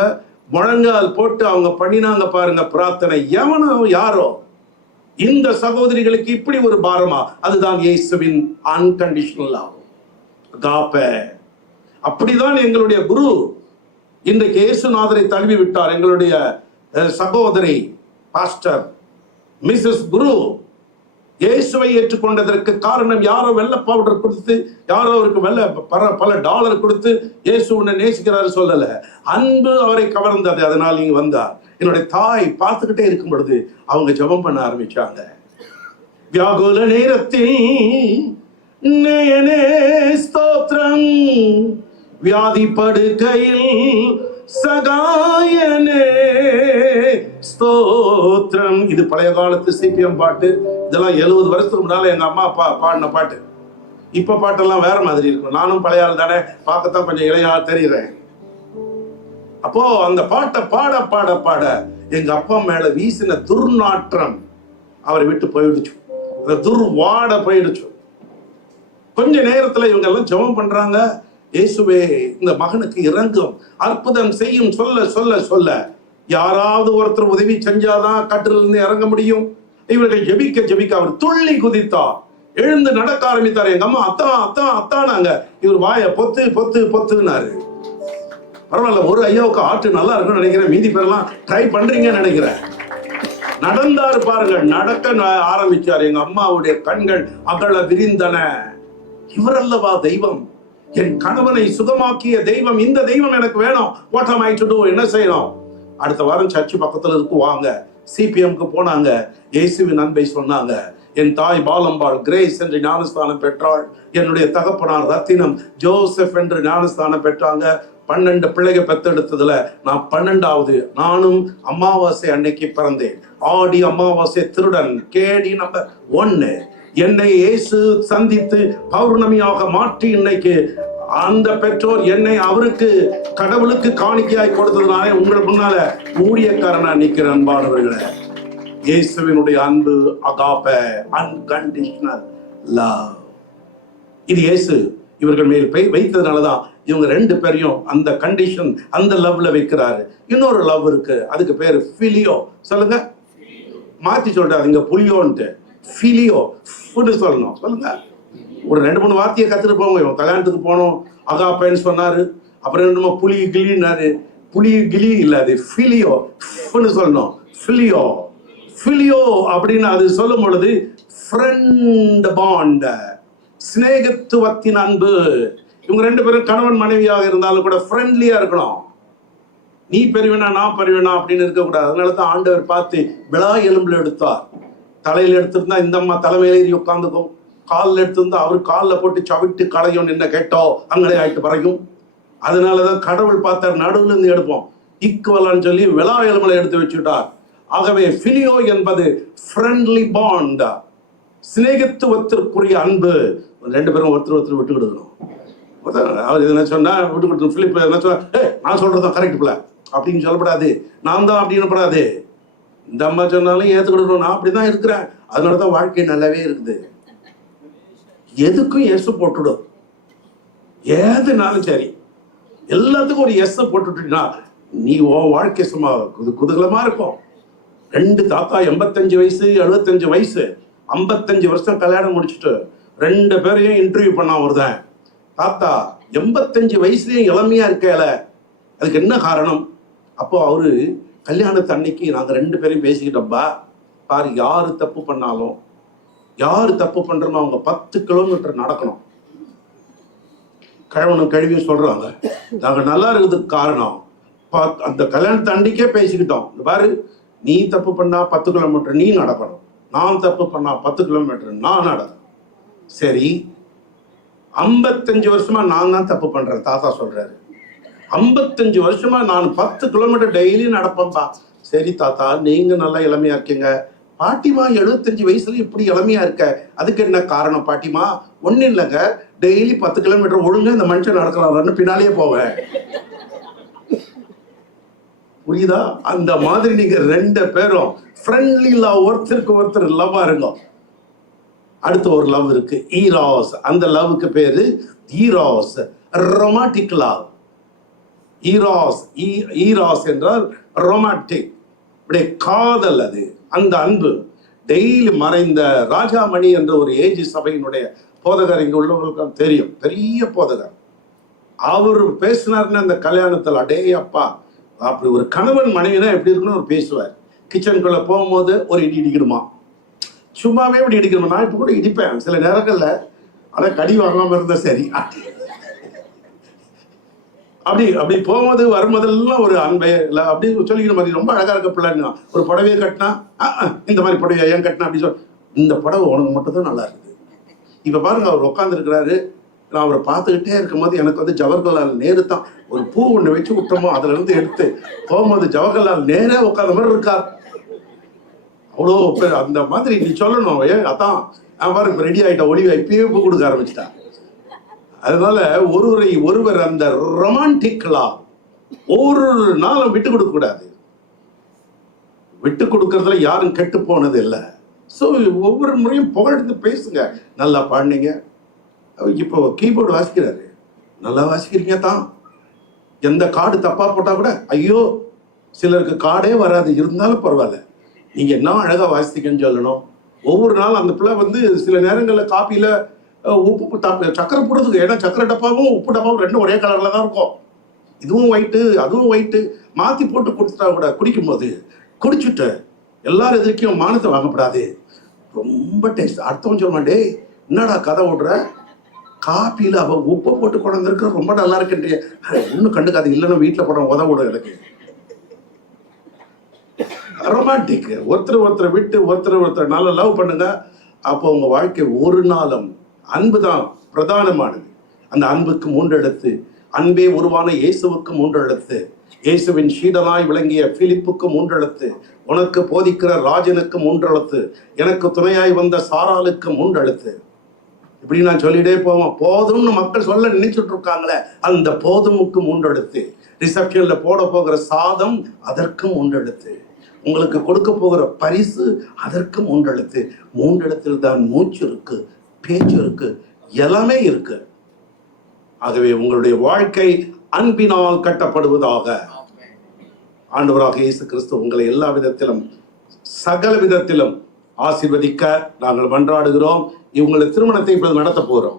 முழங்கால் போட்டு அவங்க பண்ணினாங்க பாருங்க பிரார்த்தனை. எவனோ யாரோ இந்த சகோதரிகளுக்கு இப்படி ஒரு பாரமா? அதுதான் இயேசுவின் அன்கண்டிஷனல் லவ், அகாபே. அப்படிதான் எங்களுடைய குரு இன்றைக்கு இயேசுநாதரை தழுவி விட்டார். எங்களுடைய சகோதரி பாஸ்டர் மிஸ்ஸஸ் குரு இயேசுவை ஏற்றுக்கொண்டதற்கு காரணம் யாரோ வெள்ளை பவுடர் கொடுத்து, யாரோ அவருக்கு வெள்ளை பல டாலர் கொடுத்து இயேசு உன்னை நேசிக்கிறாரு சொல்லல. அன்பு அவரை கவர்ந்தது, அதனால் இங்க வந்தார். என்னுடைய தாய் பார்த்துக்கிட்டே இருக்கும் பொழுது அவங்க ஜெபம் பண்ண ஆரம்பிச்சாங்க. வியாகுல நேரத்தில் ஸ்தோத்திரம், வியாதி படுக்கையில் சகாயனே ஸ்தோத்திரம். இது பழைய காலத்து சிபிஎம் பாட்டு. இதெல்லாம் 70 வருஷத்துக்கு முன்னால எங்க அம்மா அப்பா பாடின பாட்டு. இப்ப பாட்டெல்லாம் வேற மாதிரி இருக்கும். நானும் பழைய ஆள் தானே, பார்க்கத்தான் கொஞ்சம் இளையா தெரியுறேன். அப்போ அந்த பாட்டை பாட பாட பாட எங்க அப்பா மேல வீசின துர்நாற்றம் அவரை விட்டு போயிடுச்சு. அந்த துர்வாட போயிடுச்சு. கொஞ்ச நேரத்துல இவங்க எல்லாம் ஜெபம் பண்றாங்க. இயேசுவே இந்த மகனுக்கு இறங்கும், அற்புதம் செய்யும் சொல்ல சொல்ல சொல்ல யாராவது ஒருத்தர் உதவி செஞ்சாதான் கட்டிலிருந்து இறங்க முடியும். இவர்கள் ஜெபிக்க ஜெபிக்க அவர் துள்ளி குதித்தார். எழுந்து நடக்க ஆரம்பித்தாரு. எங்க அம்மா அத்தான் அத்தான் அத்தானாங்க. இவர் வாய பொத்து பொத்து பொத்துனாரு. பரவாயில்ல, ஒரு ஐயாவுக்கு ஆட்டு நல்லா இருக்குன்னு நினைக்கிறேன். மீதி பேரெல்லாம் ட்ரை பண்றீங்கன்னு நினைக்கிறேன். நடந்தாரு பாருங்க, நடக்க ஆரம்பிச்சாரு. எங்க அம்மாவுடைய கண்கள் அகல விரிந்தன. இவரல்லவா தெய்வம், என் கணவனை சுகமாக்கிய தெய்வம், இந்த தெய்வம் எனக்கு வேணும். வாட் ஆம் ஐ டு டு, என்ன செய்யணும்? அடுத்த வாரம் சர்ச்சு பக்கத்துல இருக்கு, வாங்க. சிபிஎம்க்கு போனாங்க, இயேசுவின் அன்பை சொன்னாங்க. என் தாய் பாலம்பாள் கிரேஸ் என்று ஞானஸ்தானம் பெற்றாள். என்னுடைய தகப்பனார் ரத்தினம் ஜோசப் என்று ஞானஸ்தானம் பெற்றாங்க. 12 பிள்ளைகள் பெத்தெடுத்ததுல நான் 12வது. நானும் அமாவாசை அன்னைக்கு பிறந்தேன். ஆடி அமாவாசை திருடன், கேடி நம்பர் 1. என்னை இயேசு சந்தித்து பௌர்ணமியாக மாற்றி இன்னைக்கு அந்த பெற்றோர் என்னை அவருக்கு கடவுளுக்கு காணிக்கையாய் கொடுத்ததுனாலே உங்களுக்கு முன்னால ஊழியக்காரனா நிற்கிற அன்பானவர்களே, இயேசுவினுடைய அன்பு அகாபே, அன்கண்டிஷனல் லவ். இது இயேசு இவர்கள் மேல் வைத்ததுனாலதான் இவங்க 2 பேரையும் அந்த கண்டிஷன், அந்த லவ்ல வைக்கிறாரு. இன்னொரு லவ் இருக்கு, அதுக்கு பேரு பிலியோ. சொல்லுங்க, மாத்தி சொல்றாங்க புலியோன்ட்டு. பிலியோ சொல்லணும். சொல்லுங்க, ஒரு 2-3 வார்த்தையை கத்துட்டு போங்க. இவன் கல்யாணத்துக்கு போனோம், அகாப்பேன்னு சொன்னாரு. அப்புறம் என்னமோ புலி கிளின்னாரு. புலி கிளி இல்ல, அது பிலியோ சொல்லணும். பிலியோ பிலியோ அப்படின்னு அது சொல்லும் பொழுது ஃப்ரெண்ட் பாண்ட், சிநேகத்துவத்தின் அன்பு. இவங்க 2 பேரும் கணவன் மனைவியாக இருந்தாலும் கூட ஃப்ரெண்ட்லியா இருக்கணும். நீ பெரியவனா நான் பெரியவனா அப்படின்னு இருக்கக்கூடாது. அதனாலதான் ஆண்டவர் பார்த்து விழா எலும்புல எடுத்தார். தலையில எடுத்திருந்தா இந்த அம்மா தலைமையில ஏறி உட்காந்துக்கும், காலில் எடுத்திருந்தா அவர் காலில் போட்டு சவிட்டு களையும் என்ன கேட்டோ அங்கே ஆயிட்டு பறையும். அதனாலதான் கடவுள் பார்த்தார், நடுவுல இருந்து எடுப்போம் ஈக்குவலான்னு சொல்லி விழா எலும்புல எடுத்து வச்சுட்டார். ஆகவே பிலியோ என்பது ஃப்ரெண்ட்லி பாண்ட், சிநேகத்துவத்திற்குரிய அன்பு. 2 பேரும் ஒருத்தர் ஒருத்தர் விட்டு கொடுக்கணும். அவர் என்ன சொன்னா விட்டு கொடுத்து, பிலிப் என்ன சொன்னா, நான் சொல்றதுதான் கரெக்ட் பிள்ளை அப்படின்னு சொல்லப்படாது, நான் தான் அப்படின்னு படாது. இந்த அம்மா சொன்னாலும் ஏத்து கொடுக்கணும், நான் அப்படிதான் இருக்கிறேன். அதனாலதான் வாழ்க்கை நல்லாவே இருக்குது. எதுக்கும் எஸ் போட்டுடும், ஏதுனாலும் சரி எல்லாத்துக்கும் ஒரு எஸ் போட்டுட்டீங்கன்னா நீ உன் வாழ்க்கை சும்மா குதூகலமா இருக்கும். 2 தாத்தா 85 வயசு 75 வயசு 55 வருஷம் கல்யாணம் முடிச்சுட்டு 2 பேரையும் இன்டர்வியூ பண்ணா வருதேன். தாத்தா 85 வயசுலயும் இளமையா இருக்கல, அதுக்கு என்ன காரணம்? அப்போ அவரு கல்யாணத்து அன்னைக்கு நாங்க 2 பேரையும் பேசிக்கிட்டோம்பா, பாரு யாரு தப்பு பண்ணாலும், யாரு தப்பு பண்றோமோ அவங்க 10 கிலோமீட்டர் நடக்கணும். கழவனும் கழுவியும் சொல்றாங்க, நாங்க நல்லா இருக்கிறதுக்கு காரணம் அந்த கல்யாணத்து அன்னைக்கே பேசிக்கிட்டோம். பாரு, நீ தப்பு பண்ணா 10 கிலோமீட்டர் நீ நடக்கணும், நான் தப்பு பண்ணா 10 கிலோமீட்டர் நான் நடக்கணும். சரி, 55 வருஷமா நான் தான் தப்பு பண்றேன் தாத்தா சொல்றாரு. 55 வருஷமா நான் 10 கிலோமீட்டர் டெய்லி நடப்பேன்பா. சரி தாத்தா, நீங்க நல்லா இளமையா இருக்கீங்க. பாட்டிமா 75 வயசுல இப்படி இளமையா இருக்க, அதுக்கு என்ன காரணம் பாட்டிமா? ஒன்னும் இல்லைங்க, டெய்லி 10 கிலோமீட்டர் ஒழுங்கா இந்த மனுஷன் நடக்கலாம், பின்னாலேயே போவேன். புரியுதா? அந்த மாதிரி நீங்க 2 பேரும் ஃப்ரெண்ட்லி லவ், ஒருத்தருக்கு ஒருத்தர் லவ்வா இருங்க. அடுத்த ஒரு லவ் இருக்கு, ஈராஸ். அந்த லவ்வுக்கு பேரு ஈராஸ், ரொமான்டிக் லவ். ஈராஸ் என்றால் ரொமான்டிக், இப்படியே காதல். அது அந்த அன்பு டெய்லி மறைந்த ராஜாமணி என்ற ஒரு ஏஜி சபையினுடைய போதகர், இங்க உள்ளவங்களுக்கு தெரியும், பெரிய போதகர். அவர் பேசினார்னு அந்த கல்யாணத்தில் அடே அப்பா, அப்படி ஒரு கணவன் மனைவினா எப்படி இருக்குன்னு அவர் பேசுவார். கிச்சனுக்குள்ள போகும்போது ஒரு இடி இடிக்கணுமா, சும்மாவே இப்படி இடிக்கணுமா. நான் இப்போ கூட இடிப்பேன் சில நேரங்கள்ல, ஆனால் கடி வாங்காம இருந்தா சரி. அப்படி அப்படி போகும்போது வரும்போதெல்லாம் ஒரு அன்பை இல்லை அப்படி சொல்லிக்கிற மாதிரி, ரொம்ப அழகா இருக்க பிள்ளைன்னா ஒரு புடவையை கட்டினா இந்த மாதிரி புடவையை ஏன் கட்டினா அப்படி சொல், இந்த புடவை உனக்கு மட்டும் தான் நல்லா இருக்குது. இப்போ பாருங்க, அவர் உட்காந்துருக்கிறாரு, நான் அவரை பார்த்துக்கிட்டே இருக்கும்போது எனக்கு வந்து ஜவஹர்லால் நேரு தான் ஒரு பூ ஒன்று வச்சு விட்டோமோ அதுல இருந்து எடுத்து போகும்போது ஜவஹர்லால் நேரே உட்காந்த மாதிரி இருக்கார். அவ்வளோ பேர் அந்த மாதிரி நீ சொல்லணும். அதான் பாரு, இப்போ ரெடி ஆகிட்டா, ஒளிவா இப்பயே பூ கொடுக்க ஆரம்பிச்சிட்டா. அதனால ஒருவர் அந்த ரொமான்டிக்லா ஒரு நாளும் விட்டு கொடுக்க கூடாது. விட்டு கொடுக்கறதுல யாரும் கெட்டு போனது இல்லை. ஸோ ஒவ்வொரு முறையும் புகழ்ந்து பேசுங்க. நல்லா பாடினீங்க, இப்போ கீபோர்டு வாசிக்கிறாரு, நல்லா வாசிக்கிறீங்க தான். எந்த கார்டு தப்பா போட்டா கூட ஐயோ, சிலருக்கு கார்டே வராது, இருந்தாலும் பரவாயில்ல, நீங்க என்ன அழகா வாசித்தீங்கன்னு சொல்லணும். ஒவ்வொரு நாளும் அந்த பிள்ளை வந்து சில நேரங்களில் காப்பியில் உப்பு சக்கரை போடுறதுக்கு, ஏன்னா சக்கரை டப்பாவும் உப்பு டப்பாவும் ரெண்டும் ஒரே கலரில் தான் இருக்கும். இதுவும் ஒயிட்டு அதுவும் ஒயிட்டு மாற்றி போட்டு கொடுத்துட்டா கூட குடிக்கும்போது குடிச்சுட்டு எல்லாரும் எதிர்க்கும் மானத்தை வாங்கப்படாது, ரொம்ப டேஸ்ட். அடுத்தவன் சொல்ல மாட்டே, என்னடா கதை ஓடுற, காப்பியில் அவள் உப்பை போட்டு கொண்டு வந்திருக்க, ரொம்ப நல்லா இருக்குன்றிய. ஒன்றும் கண்டுக்காது, இல்லைன்னா வீட்டில் போட உதவிடும் எனக்கு. ரொமான்டிக். ஒருத்தர் விட்டு ஒருத்தர் நல்லா லவ் பண்ணுங்க. அப்போ உங்க வாழ்க்கை ஒரு நாளும் அன்பு தான் பிரதானமானது. அந்த அன்புக்கு 3 எழுத்து. அன்பே உருவான இயேசுவுக்கு 3 எழுத்து. இயேசுவின் சீடனாய் விளங்கிய பிலிப்புக்கு 3 எழுத்து. உனக்கு போதிக்கிற ராஜனுக்கு 3 எழுத்து. எனக்கு துணையாய் வந்த சாராளுக்கு 3 எழுத்து. இப்படி நான் சொல்லிட்டே போவேன். போதும்னு மக்கள் சொல்ல நினைச்சிட்டு இருக்காங்களே, அந்த போதுமுக்கு 3 எழுத்து. ரிசப்ஷன்ல போட போகிற சாதம் அதற்கு 3 எழுத்து. உங்களுக்கு கொடுக்க போகிற பரிசு அதற்கு 3 எழுத்து. 3 எழுத்தில் தான் மூச்சு இருக்கு, பேச்சு இருக்கு, எல்லாமே இருக்கு. ஆகவே உங்களுடைய வாழ்க்கை அன்பினால் கட்டப்படுவதாக. ஆண்டவராக இயேசு கிறிஸ்து உங்களை எல்லா விதத்திலும் சகல விதத்திலும் ஆசீர்வதிக்க நாங்கள் மன்றாடுகிறோம். இவங்களுடைய திருமணத்தை இப்பொழுது நடத்த போகிறோம்.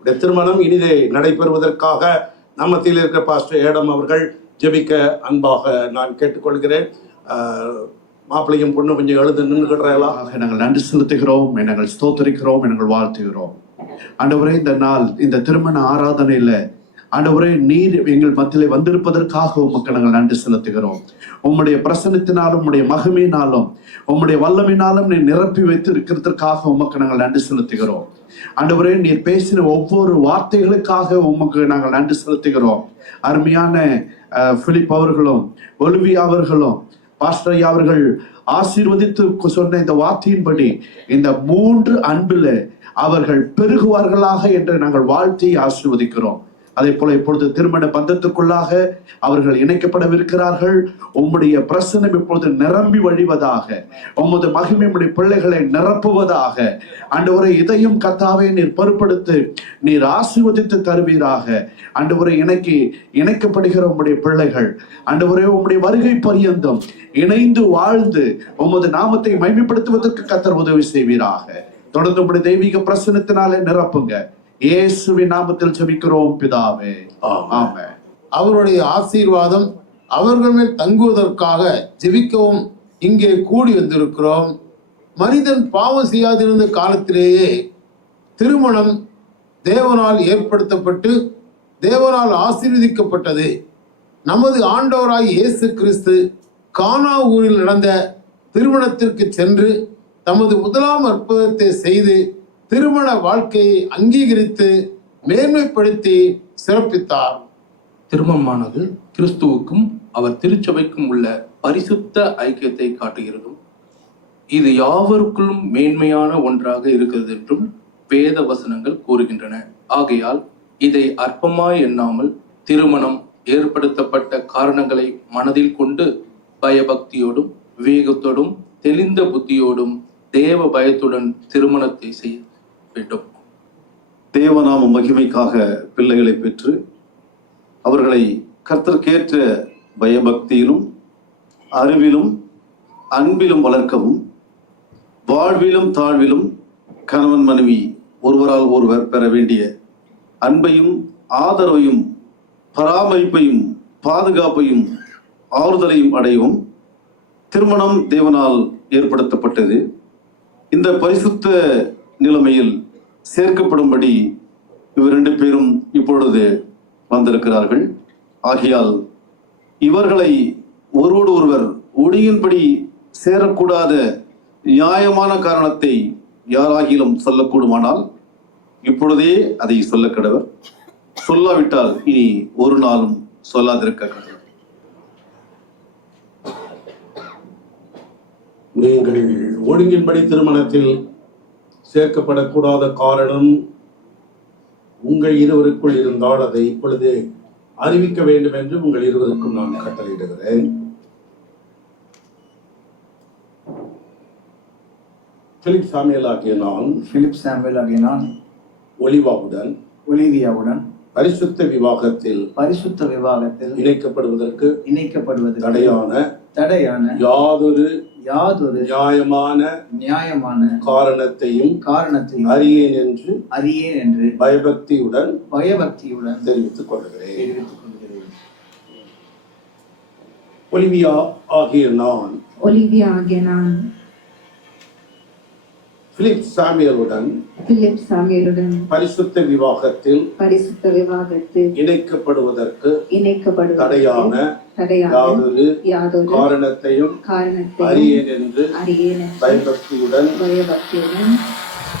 உடைய திருமணம் இனிதே நடைபெறுவதற்காக நம்மத்தில் இருக்கிற பாஸ்டர் ஏடம் அவர்கள் ஜெபிக்க அன்பாக நான் கேட்டுக்கொள்கிறேன். மாப்பிள்ளையும் பொண்ணு கொஞ்சம் எழுந்து நின்றுகிட்றலாம். நாங்கள் நன்றி செலுத்துகிறோம், நாங்கள் ஸ்தோத்தரிக்கிறோம், நாங்கள் வாழ்த்துகிறோம். ஆண்டவரே, இந்த நாள் இந்த திருமண ஆராதனையில ஆண்டவரே நீர் எங்கள் மத்தியிலே வந்திருப்பதற்காக உமக்கு நாங்கள் நன்றி செலுத்துகிறோம். உம்முடைய பிரசன்னத்தினாலும் உம்முடைய மகிமையினாலும் உம்முடைய வல்லமையினாலும் நீர் நிரப்பி வைத்து இருக்கிறதற்காக உமக்கு நாங்கள் நன்றி செலுத்துகிறோம். ஆண்டவரே, நீர் பேசின ஒவ்வொரு வார்த்தைகளுக்காக உமக்கு நாங்கள் நன்றி செலுத்துகிறோம். அருமையான பிலிப் அவர்களும் ஒலிவியா அவர்களும் பாஸ்டர் ஐயா அவர்கள் ஆசீர்வதித்து சொன்ன இந்த வார்த்தையின்படி இந்த 3 அன்பில் அவர்கள் பெருகுவார்களாக என்று நாங்கள் வாழ்த்தி ஆசீர்வதிக்கிறோம். அதே போல இப்பொழுது திருமண பந்தத்துக்குள்ளாக அவர்கள் இணைக்கப்படவிருக்கிறார்கள். உம்முடைய பிரசன்னம் இப்பொழுது நிரம்பி வழிவதாக, உமது மகிமை உம்முடைய பிள்ளைகளை நிரப்புவதாக. ஆண்டவரை இதையும் கர்த்தாவே நீர் பொறுப்படுத்து, நீர் ஆசீர்வதித்து தருவீராக. ஆண்டவரை இணைக்கப்படுகிற உம்முடைய பிள்ளைகள் ஆண்டவரே உம்முடைய வருகை பரியந்தம் இணைந்து வாழ்ந்து உமது நாமத்தை மகிமைப்படுத்துவதற்கு கர்த்தர் உதவி செய்வீராக. தொடர்ந்து உம்முடைய தெய்வீக பிரசன்னத்தினாலே நிரப்புங்க. இயேசுவின் நாமத்தில் ஜெபிக்கிறோம் பிதாவே, ஆமென். அவருடைய ஆசீர்வாதம் அவர்கள் மேல் தங்குவதற்காக ஜெபிக்கவும் இங்கே கூடி வந்திருக்கிறோம். மனிதன் பாவம் செய்யாதிருந்த காலத்திலேயே திருமணம் தேவனால் ஏற்படுத்தப்பட்டு தேவனால் ஆசீர்வதிக்கப்பட்டது. நமது ஆண்டவராய் இயேசு கிறிஸ்து கானா ஊரில் நடந்த திருமணத்திற்கு சென்று தமது முதலாம் அற்புதத்தை செய்து திருமண வாழ்க்கையை அங்கீகரித்து மேன்மைப்படுத்தி சிறப்பித்தார். திருமணமானது கிறிஸ்துவுக்கும் அவர் திருச்சபைக்கும் உள்ள பரிசுத்த ஐக்கியத்தை காட்டுகிறதும் இது யாவருக்குள்ளும் மேன்மையான ஒன்றாக இருக்கிறது என்றும் வேத வசனங்கள் கூறுகின்றன. ஆகையால் இதை அற்பமாய் எண்ணாமல் திருமணம் ஏற்படுத்தப்பட்ட காரணங்களை மனதில் கொண்டு பயபக்தியோடும் விவேகத்தோடும் தெளிந்த புத்தியோடும் தேவ பயத்துடன் திருமணத்தை செய்ய வேண்டும். தேவநாம மகிமைக்காக பிள்ளைகளை பெற்று அவர்களை கர்த்தருக்கேற்ற பயபக்தியிலும் அறிவிலும் அன்பிலும் வளர்க்கவும், வாழ்விலும் தாழ்விலும் கணவன் மனைவி ஒருவரால் ஒருவர் பெற வேண்டிய அன்பையும் ஆதரவையும் பராமரிப்பையும் பாதுகாப்பையும் ஆறுதலையும் அடையவும் திருமணம் தேவனால் ஏற்படுத்தப்பட்டது. இந்த பரிசுத்த நிலைமையில் சேர்க்கப்படும்படி இவர் 2 பேரும் இப்பொழுது வந்திருக்கிறார்கள். ஆகையால் இவர்களை ஒருவோடு ஒருவர் ஒளியின்படி சேரக்கூடாத நியாயமான காரணத்தை யாராகிலும் சொல்லக்கூடுமானால் இப்பொழுதே அதை சொல்ல கடவர். சொல்லாவிட்டால் இனி ஒரு நாளும் சொல்லாதிருக்க கடவர். நீங்கள் ஒழுங்கின்படி திருமணத்தில் சேர்க்கப்படக்கூடாத காரணம் உங்கள் இருவருக்குள் இருந்தால் அதை இப்பொழுது அறிவிக்க வேண்டும் என்று உங்கள் இருவருக்கும் நான் கட்டளையிடுகிறேன். பிலிப் சாமுவேல் ஆகிய நான் ஒலிவியாவுடன் பரிசுத்த விவாகத்தில் இணைக்கப்படுவதற்கு தடையான யாதொரு யாதொரு நியாயமான காரணத்தையும் அறியேன் என்று பயபக்தியுடன் தெரிவித்துக் கொள்கிறேன். ஒலிவியா ஆகிய நான் பிலிப் சாமியலுடன் பரிசுத்த விவாகத்தில் இணைக்கப்படுவதற்கு தடையான யாதொரு காரணத்தையும் அறியேன் என்று பயபக்தியுடன்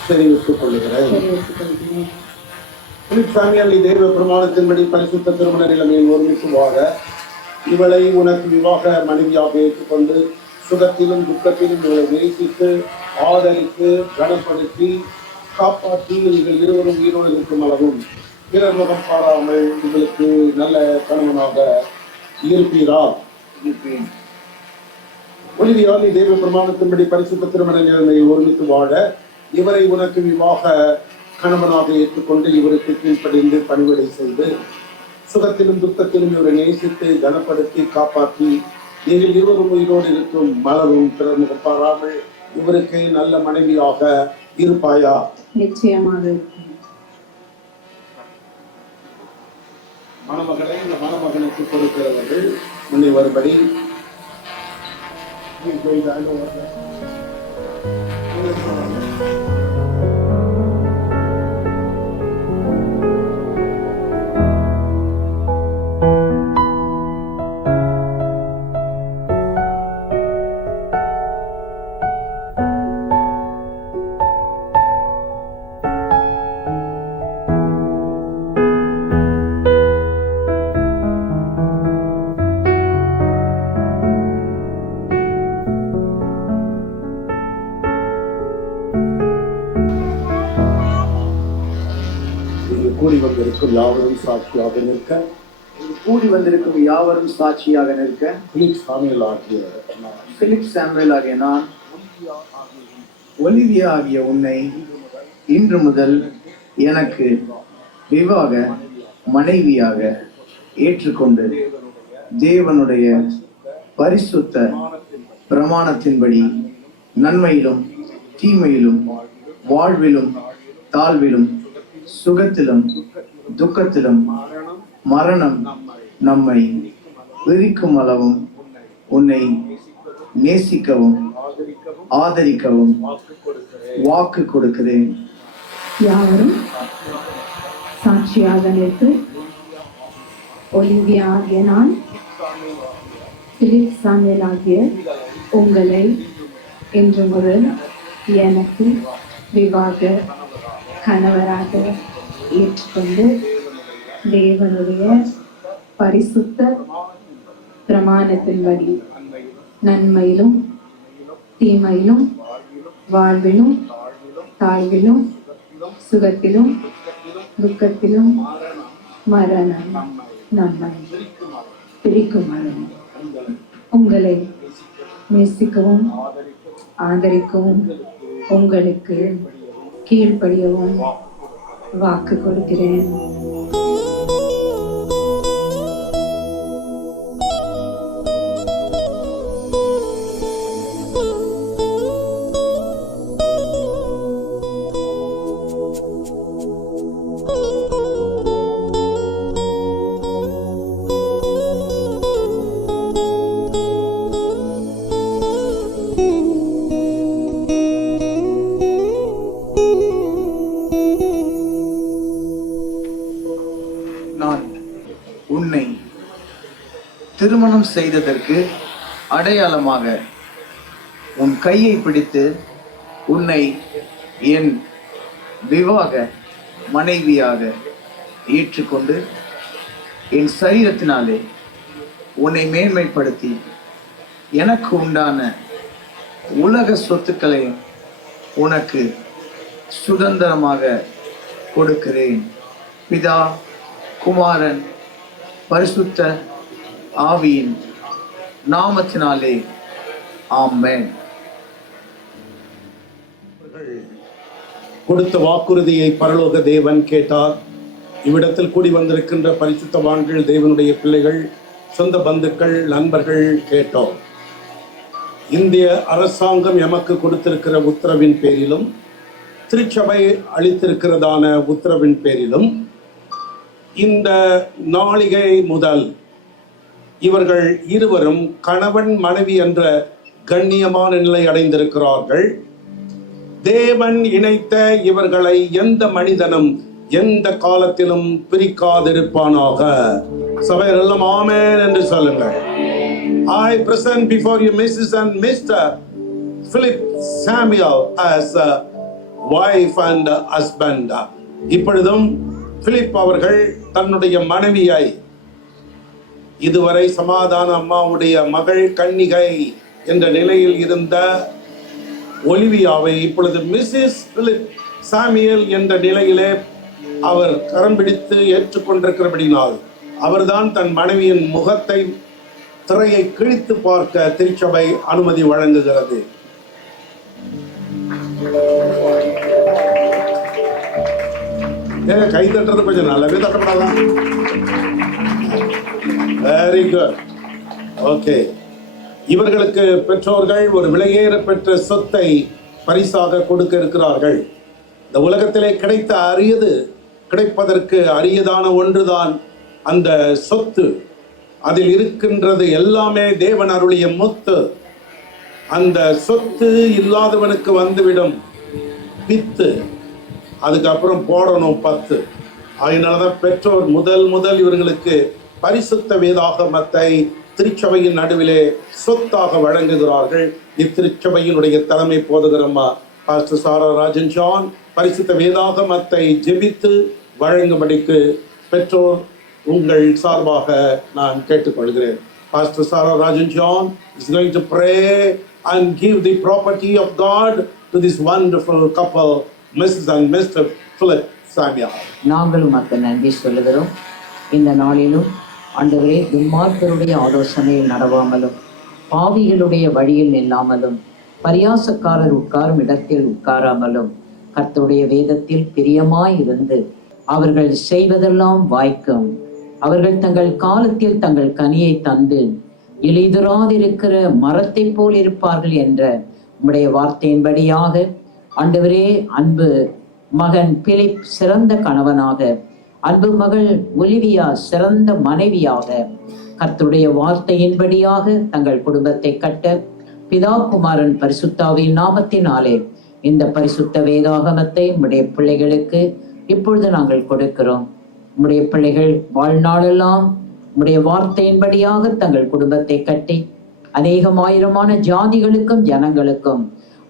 தெரிவித்துக் கொள்கிறேன். பிலிப் சாமியல் தேவ பிரமாணத்தின்படி பரிசுத்த திருமண நிலைமையில் ஒருமித்து வாழ இவளை உனக்கு விவாக மனைவியாக ஏற்றுக்கொண்டு சுகத்திலும் துக்கத்திலும் இவளை நேசித்து ஆதரித்து கனப்படுத்தி காப்பாற்றி நீங்கள் இருவரும் உயிரோடு இருக்கும் அளவும் பிறர் முகம் பாராமல் உங்களுக்கு நல்ல கணவனாக இருப்பீரா? ஒலிவியா, நீ தேவ பிரமாணத்தின்படி பரிசுத்த திருமண நிலைமையை ஒருமித்து வாழ இவரை உனக்கு விவாக கணவனாக ஏற்றுக்கொண்டு இவருக்கு கீழ்ப்படிந்து பணிவிடை செய்து சுகத்திலும் துக்கத்திலும் இவரை நேசித்து கனப்படுத்தி காப்பாற்றி நீங்கள் இருவரும் உயிரோடு இருக்கும் மலரும் பிறர் முகம் பாராமல் இவருக்கு நல்ல மனைவியாக இருப்பாயா? நிச்சயமாக. மணமகளை இந்த மணமகனுக்கு கொடுக்கிறவர்கள் முன்னே வரும்படி கூடி வந்திருக்கும் யாவரும் சாட்சியாக நிற்க பிலிப் சாமுவேல் ஆகிய நான் ஒலிவியா ஆகிய உன்னை இன்று முதல் எனக்கு விவாக மனைவியாக ஏற்றுக்கொண்டு தேவனுடைய பரிசுத்த பிரமாணத்தின்படி நன்மையிலும் தீமையிலும் வாழ்விலும் தாழ்விலும் சுகத்திலும் துக்கத்திலும் மரணம் நம்மை விரிக்கும் அளவும் உன்னை நேசிக்கவும் ஆதரிக்கவும் வாக்கு கொடுக்கிறேன். யாவரும் சாட்சியாக நிற்கு. ஒலிவியா ஆகிய நான் பிலிப் சாமுவேல் ஆகிய உங்களை இன்று முதல் எனக்கு விவாக கணவராக ஏற்றுக்கொண்டு தேவனுடைய பரிசுத்த பிரமாணத்தின்படி நன்மையிலும் தீமையிலும் வாழ்விலும் தாழ்விலும் சுகத்திலும் துக்கத்திலும் மரணம் நம்மை பிரிக்கும் அளவும் உங்களை நேசிக்கவும் ஆதரிக்கவும் உங்களுக்கு கீழ்ப்படியவும் வாக்கு கொடுக்கிறேன். உன்னை திருமணம் செய்ததற்கு அடையாளமாக உன் கையை பிடித்து உன்னை என் விவாக மனைவியாக ஏற்றுக்கொண்டு என் சரீரத்தினாலே உன்னை மேன்மைப்படுத்தி எனக்கு உண்டான உலக சொத்துக்களை உனக்கு சுதந்திரமாக கொடுக்கிறேன். பிதா, குமாரன், பரிசுத்த ஆவியின் நாமத்தினாலே ஆமென். கொடுத்த வாக்குறுதியை பரலோக தேவன் கேட்டார். இவ்விடத்தில் கூடி வந்திருக்கின்ற பரிசுத்தவான்கள், தேவனுடைய பிள்ளைகள், சொந்த பந்துக்கள், நண்பர்கள் கேட்டோம். இந்திய அரசாங்கம் எமக்கு கொடுத்திருக்கிற உத்தரவின் பேரிலும் திருச்சபை அளித்திருக்கிறதான உத்தரவின் பேரிலும் இந்த நாளிகை முதல் இவர்கள் இருவரும் கணவன் மனைவி என்ற கண்ணியமான நிலை அடைந்திருக்கிறார்கள். தேவன் இணைத்த இவர்களை எந்த மனிதனும் எந்த காலத்திலும் பிரிக்காதிருப்பானாக. சபையர் எல்லாம் ஆமென் என்று சொல்லுங்கள். I present before you Mrs. and Mr. Philip Samuel as a wife and husband. இப்பொழுதும் பிலிப் அவர்கள் தன்னுடைய மனைவியை, இதுவரை சமாதான அம்மாவுடைய மகள் கன்னிகை என்ற நிலையில் இருந்த ஒலிவியாவை இப்பொழுது மிஸ்ஸஸ் பிலிப் சாமியல் என்ற நிலையிலே அவர் கரம் பிடித்து ஏற்றுக்கொண்டிருக்கிறபடினால் அவர்தான் தன் மனைவியின் முகத்தை திரையை கிழித்து பார்க்க திருச்சபை அனுமதி வழங்குகிறது. கை தட்டுறது கொஞ்சம் நல்லாவே தட்டப்படாதான். Very good. ஓகே. இவர்களுக்கு பெற்றோர்கள் ஒரு விலையேற பெற்ற சொத்தை பரிசாக கொடுக்க இருக்கிறார்கள். இந்த உலகத்திலே கிடைப்பதற்கு அரியதான ஒன்றுதான் அந்த சொத்து. அதில் இருக்கின்றது எல்லாமே தேவன் அருளிய முத்து. அந்த சொத்து இல்லாதவனுக்கு வந்துவிடும் பித்து, அதுக்கப்புறம் போடணும் 10. அதனாலதான் பெற்றோர் முதல் இவர்களுக்கு பரிசுத்த வேதாகமத்தை திருச்சபையின் நடுவிலே சொத்தாக வழங்குகிறார்கள். இத்திருச்சபையினுடைய தலைமை போதகரம்மா பாஸ்டர் சாரா ராஜன் ஜான் பரிசுத்த வேதாகமத்தை ஜெபித்து வழங்கும்படிக்கு பெற்றோர் உங்கள் சார்பாக நான் கேட்டுக்கொள்கிறேன். Pastor Sarah Rajan John is going to pray and give the property of God to this wonderful couple, Mrs. and Mr. Philip Samuel. நாங்கள் உமக்கு நன்றி சொல்லுகிறோம். இந்த நாளிலும் ஆண்டவரே, துன்மார்க்கருடைய ஆலோசனையில் நடவாமலும் பாவிகளுடைய வழியில் நில்லாமலும் பரியாசக்காரர் உட்காரும் இடத்தில் உட்காராமலும் கர்த்தருடைய வேதத்தில் பிரியமாயிருந்து அவர்கள் செய்வதெல்லாம் வாய்க்கும், அவர்கள் தங்கள் காலத்தில் தங்கள் கனியை தந்து இலையுதிராதிருக்கிற மரத்தை போல் இருப்பார்கள் என்ற உம்முடைய வார்த்தையின்படியாக ஆண்டவரே, அன்பு மகன் பிலிப் சிறந்த கணவனாக, அன்பு மகள் ஒலிவியா சிறந்த மனைவியாக, கர்த்தருடைய வார்த்தையின்படியாக தங்கள் குடும்பத்தை கட்ட பிதா குமாரன் பரிசுத்தாவின் நாமத்தினாலே இந்த பரிசுத்த வேதாகமத்தை உம்முடைய பிள்ளைகளுக்கு இப்பொழுது நாங்கள் கொடுக்கிறோம். உம்முடைய பிள்ளைகள் வாழ்நாளெல்லாம் உம்முடைய வார்த்தையின்படியாக தங்கள் குடும்பத்தை கட்டி அநேகமாயிரமான ஜாதிகளுக்கும் ஜனங்களுக்கும்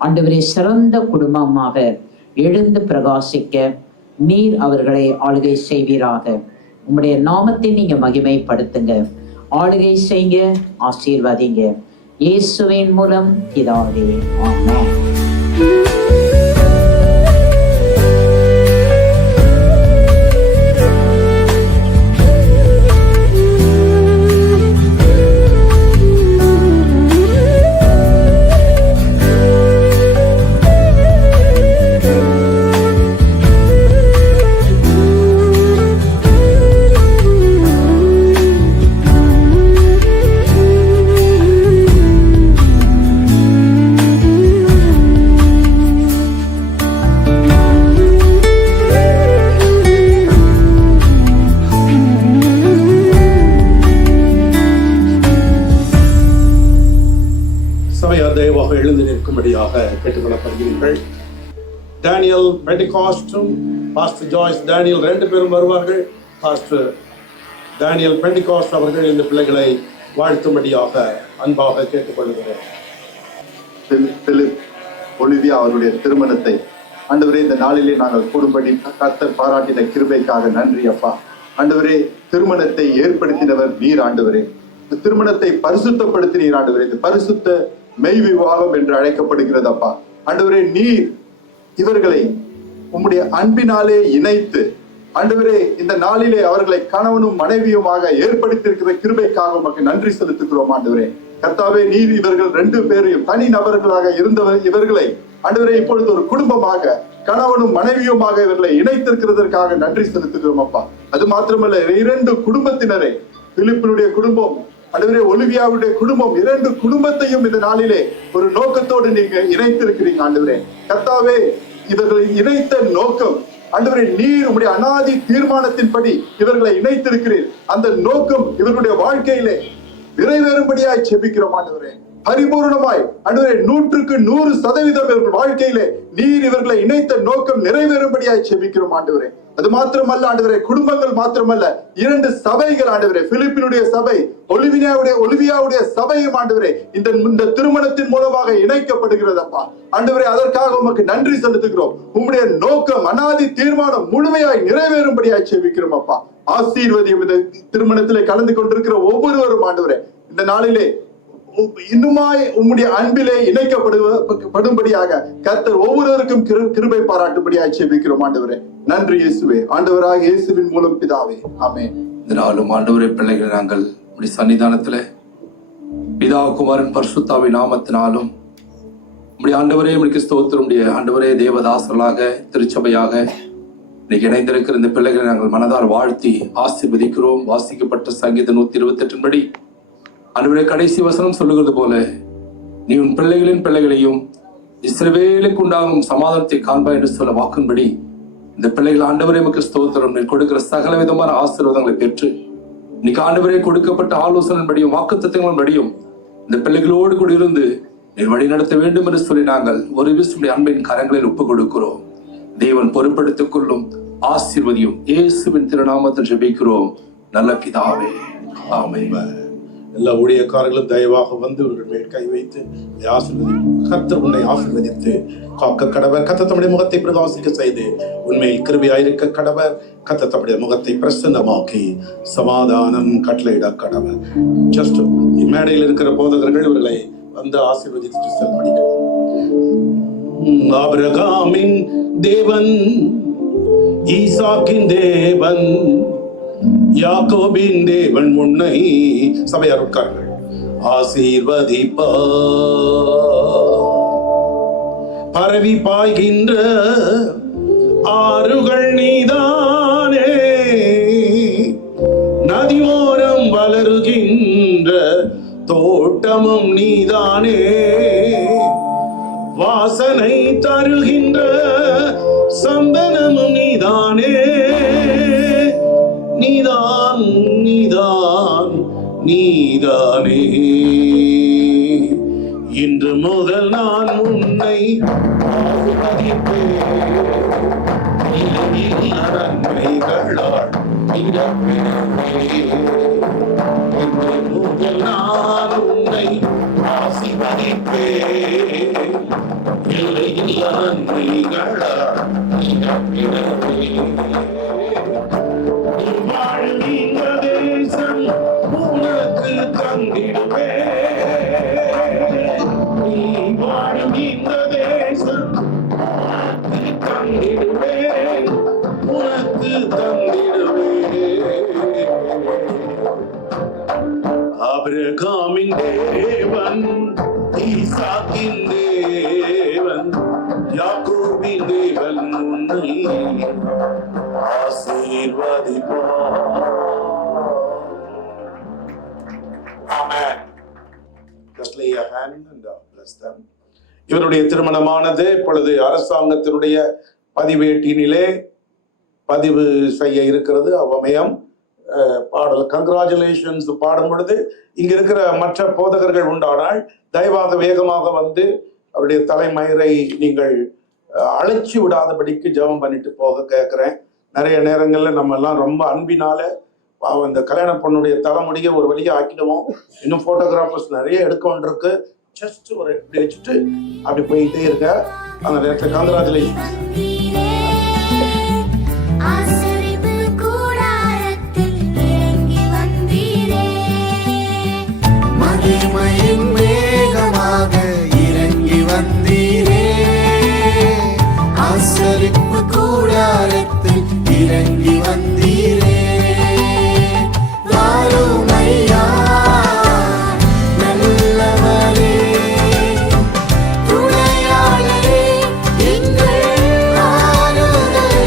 ஆண்டவரே சிறந்த குடும்பமாக எழுந்து பிரகாசிக்க நீர் அவர்களை ஆளுகை செய்வீராக. உம்முடைய நாமத்தை நீங்க மகிமைப்படுத்துங்க, ஆளுகை செய்யுங்க, ஆசீர்வதிங்க. இயேசுவின் மூலம் பிதாவே, ஆமென். எழுந்து நிற்கும்படியாக கேட்டுக்கொள்ளப்படுகிறீர்கள். டேனியல் பெண்டிகாஸ்டும் பாஸ்டர் ஜாய்ஸ் டேனியல் 2 பேரும் வருவார்கள். பாஸ்டர் டேனியல் பெண்டிகாஸ்ட் அவர்கள் இந்த பிள்ளைகளை வாழ்த்தும்படியாக அன்பாக கேட்டுக்கொள்கிறேன். பிலிப் ஒலிவியா அவருடைய திருமணத்தை ஆண்டவரே இந்த நாளிலே நாங்கள் கூடும்படி கர்த்தர் பாராட்டின கிருபைக்காக நன்றி அப்பா. ஆண்டவரே, திருமணத்தை ஏற்படுத்தினவர் நீர் ஆண்டவரே. இந்த திருமணத்தை பரிசுத்தப்படுத்தினீர் ஆண்டவரே. இந்த பரிசுத்த மெய் விவாகம் என்று அழைக்கப்படுகிறது அப்பா. ஆண்டவரே, நீர் இவர்களை உம்முடைய அன்பினாலே இணைத்து ஆண்டவரே இந்த நாளிலே அவர்களை கணவனும் மனைவியுமாக ஏற்படுத்தியிருக்கிற கிருபைக்காக உமக்கு நன்றி செலுத்துகிறோம் ஆண்டவரே. கர்த்தாவே, நீர் இவர்கள் 2 பேரையும் தனி நபர்களாக இருந்தவர் இவர்களை ஆண்டவரே இப்பொழுது ஒரு குடும்பமாக கணவனும் மனைவியுமாக இவர்களை இணைத்திருக்கிறதற்காக நன்றி செலுத்துகிறோம் அப்பா. அது மாத்திரமல்ல, 2 குடும்பத்தினரை, பிலிப்பினுடைய குடும்பம் ஆண்டவரே ஒலிவியாவுடைய குடும்பம், 2 குடும்பத்தையும் இந்த நாளிலே ஒரு நோக்கத்தோடு நீங்க இணைத்திருக்கிறீங்க ஆண்டவரே. கர்த்தாவே, இவர்களை இணைத்த நோக்கம் ஆண்டவரே, நீர் உம்முடைய அனாதி தீர்மானத்தின்படி இவர்களை இணைத்திருக்கிறீர். அந்த நோக்கம் இவர்களுடைய வாழ்க்கையிலே நிறைவேறும்படியாய் செபிக்கிறோம் ஆண்டவரே. பரிபூர்ணமாய் ஆண்டவரே 100% இவர்கள் வாழ்க்கையிலே நீர் இவர்களை இணைத்த நோக்கம் நிறைவேறும்படியாய் செபிக்கிறோம் ஆண்டவரே. அது மாத்திரமல்ல ஆண்டவரே, குடும்பங்கள் மாத்திரமல்ல, 2 சபைகள் ஆண்டவரே, பிலிப்பினுடைய சபை, ஒலிவியாவுடைய சபையும் ஆண்டவரே இந்த திருமணத்தின் மூலமாக இணைக்கப்படுகிறதப்பா. ஆண்டவரே, அதற்காக உமக்கு நன்றி செலுத்துகிறோம். உம்முடைய நோக்கம், அனாதி தீர்மானம் முழுமையாய் நிறைவேறும்படியாய் செபிக்கிறோம் அப்பா. ஆசீர்வதியும் இந்த திருமணத்திலே கலந்து கொண்டிருக்கிற ஒவ்வொருவரும் ஆண்டவரே இந்த நாளிலே இன்னுமாய் உம்முடைய அன்பிலே இணைக்கப்படும்படியாக கர்த்தர் ஒவ்வொருவருக்கும் கிருபை பாராட்டும்படியாக செபிக்கிறோம் ஆண்டவரே. நன்றி இயேசுவே. ஆண்டவராக இயேசுவின் மூலம் பிதாவே, ஆமென். இந்த நாளும் ஆண்டவரே பிள்ளைகள் நாங்கள் உம்முடைய சன்னிதானத்துல பிதா குமாரன் பரிசுத்தாவின் நாமத்தினாலும் உம்முடைய ஆண்டவரே உம்முடைய ஸ்தோத்திரம், உம்முடைய ஆண்டவரே தேவதாசர்களாக திருச்சபையாக இன்னைக்கு இணைந்திருக்கிற இந்த பிள்ளைகளை நாங்கள் மனதால் வாழ்த்தி ஆசீர்வதிக்கிறோம். வாசிக்கப்பட்ட சங்கீதம் 128 படி ஆண்டவரே கடைசி வசனம் சொல்லுகிறது போல, நீ உன் பிள்ளைகளின் பிள்ளைகளையும் இஸ்ரவேலுக்கு உண்டாகும் சமாதானத்தை காண்பாய் என்று சொல்ல வாக்கும்படி இந்த பிள்ளைகள் ஆண்டவரே உமக்கு ஸ்தோத்திரம். நீ கொடுக்கிற சகல விதமான ஆசீர்வாதங்களை பெற்று இன்னைக்கு ஆண்டவரே கொடுக்கப்பட்ட ஆலோசனைபடியும் வாக்குத்தத்தங்களின்படியும் இந்த பிள்ளைகளோடு கூட இருந்து நீர் வழி நடத்த வேண்டும் என்று சொல்லி நாங்கள் ஒரு விசுடைய அன்பின் கரங்களில் ஒப்புக் கொடுக்கிறோம். தேவன் பொறுப்படுத்திக் கொள்ளும், ஆசீர்வதியும். இயேசுவின் திருநாமத்தில் ஜெபிக்கிறோம் நல்ல பிதாவே, ஆமென். எல்லா ஊழியக்காரர்களும் தயவாக வந்து உங்கள் மேல் கை வைத்து கர்த்தர் உன்னை ஆசீர்வதித்து காக்க கடவர். கர்த்தர் தம்முடைய முகத்தை பிரகாசிக்க செய்து உண்மையில் கிருபையாயிருக்க கடவர். கர்த்தர் தம்முடைய முகத்தை பிரசன்னமாக்கி சமாதானம் கட்டளையிட கடவர். ஜஸ்ட் இம்மேடையில் இருக்கிற போதகர்கள் இவர்களை வந்து ஆசீர்வதித்து செல்படி. ஆபிரகாமின் தேவன், ஈசாக்கின் தேவன், யாக்கோபின் தேவன் உன்னை சபையார் உட்கார்கள் ஆசீர்வதிப்பா. பரவி பாய்கின்ற ஆறுகள் நீதானே, நதியோரம் வளருகின்ற தோட்டமும் நீதானே, வாசனை தருகின்ற சந்தனமும் நீதானே. நீதான் நீதான் நீதானே. இன்று முதல் நான் உன்னை நன்மைகளால் இன்று முதல் நான் உன்னை ஆசீர்வதிப்பேன். இல்லையில்லா நன்மைகளால் வாழ்கின்ற தேசம் உனக்கு தந்திடுவேன். நீ வாழ்கின்ற தேசம் உனக்கு தந்திடுவேன், உனக்கு தந்திடுவேன். ஆபிரகாமின் தேவன், ஈசாக்கின் தேவன், யாக்கோபின் தேவன் உன்னை ஆசீர்வதிப்பார். Amen. Just lay your hand and bless them. இவருடைய திருமணமானது இப்பொழுது அரசாங்கத்தினுடைய பதிவேட்டினிலே பதிவு செய்ய இருக்கிறது. அவ்வமயம் பாடல் கங்க்ராச்சுலேஷன்ஸ் பாடும் பொழுது இங்க இருக்கிற மற்ற போதகர்கள் உண்டானால் தயவாக வேகமாக வந்து அவருடைய தலைமயிரை நீங்கள் அழைச்சி விடாதபடிக்கு ஜெபம் பண்ணிட்டு போக கேட்கிறேன். நிறைய நேரங்கள்ல நம்ம எல்லாம் ரொம்ப அன்பினால இந்த கல்யாண பொண்ணுடைய தலைமுடிய ஒரு வழியா ஆக்கிடுவோம். இன்னும் போட்டோகிராஃபர்ஸ் நிறைய எடுக்க இருக்கு. ஜஸ்ட் ஒரு இப்படி வச்சுட்டு அப்படி போயிட்டே இருக்க. அந்த நேரத்தில் கங்க்ராச்சுலேஷன். மேகமாக இறங்கி வந்தீரே, ஆசரிப்பு கூடாரத்தில் இறங்கி வந்தீரே. வாருமையா நல்லவரே, துணையாளரே, எங்கள் ஆறுதலே.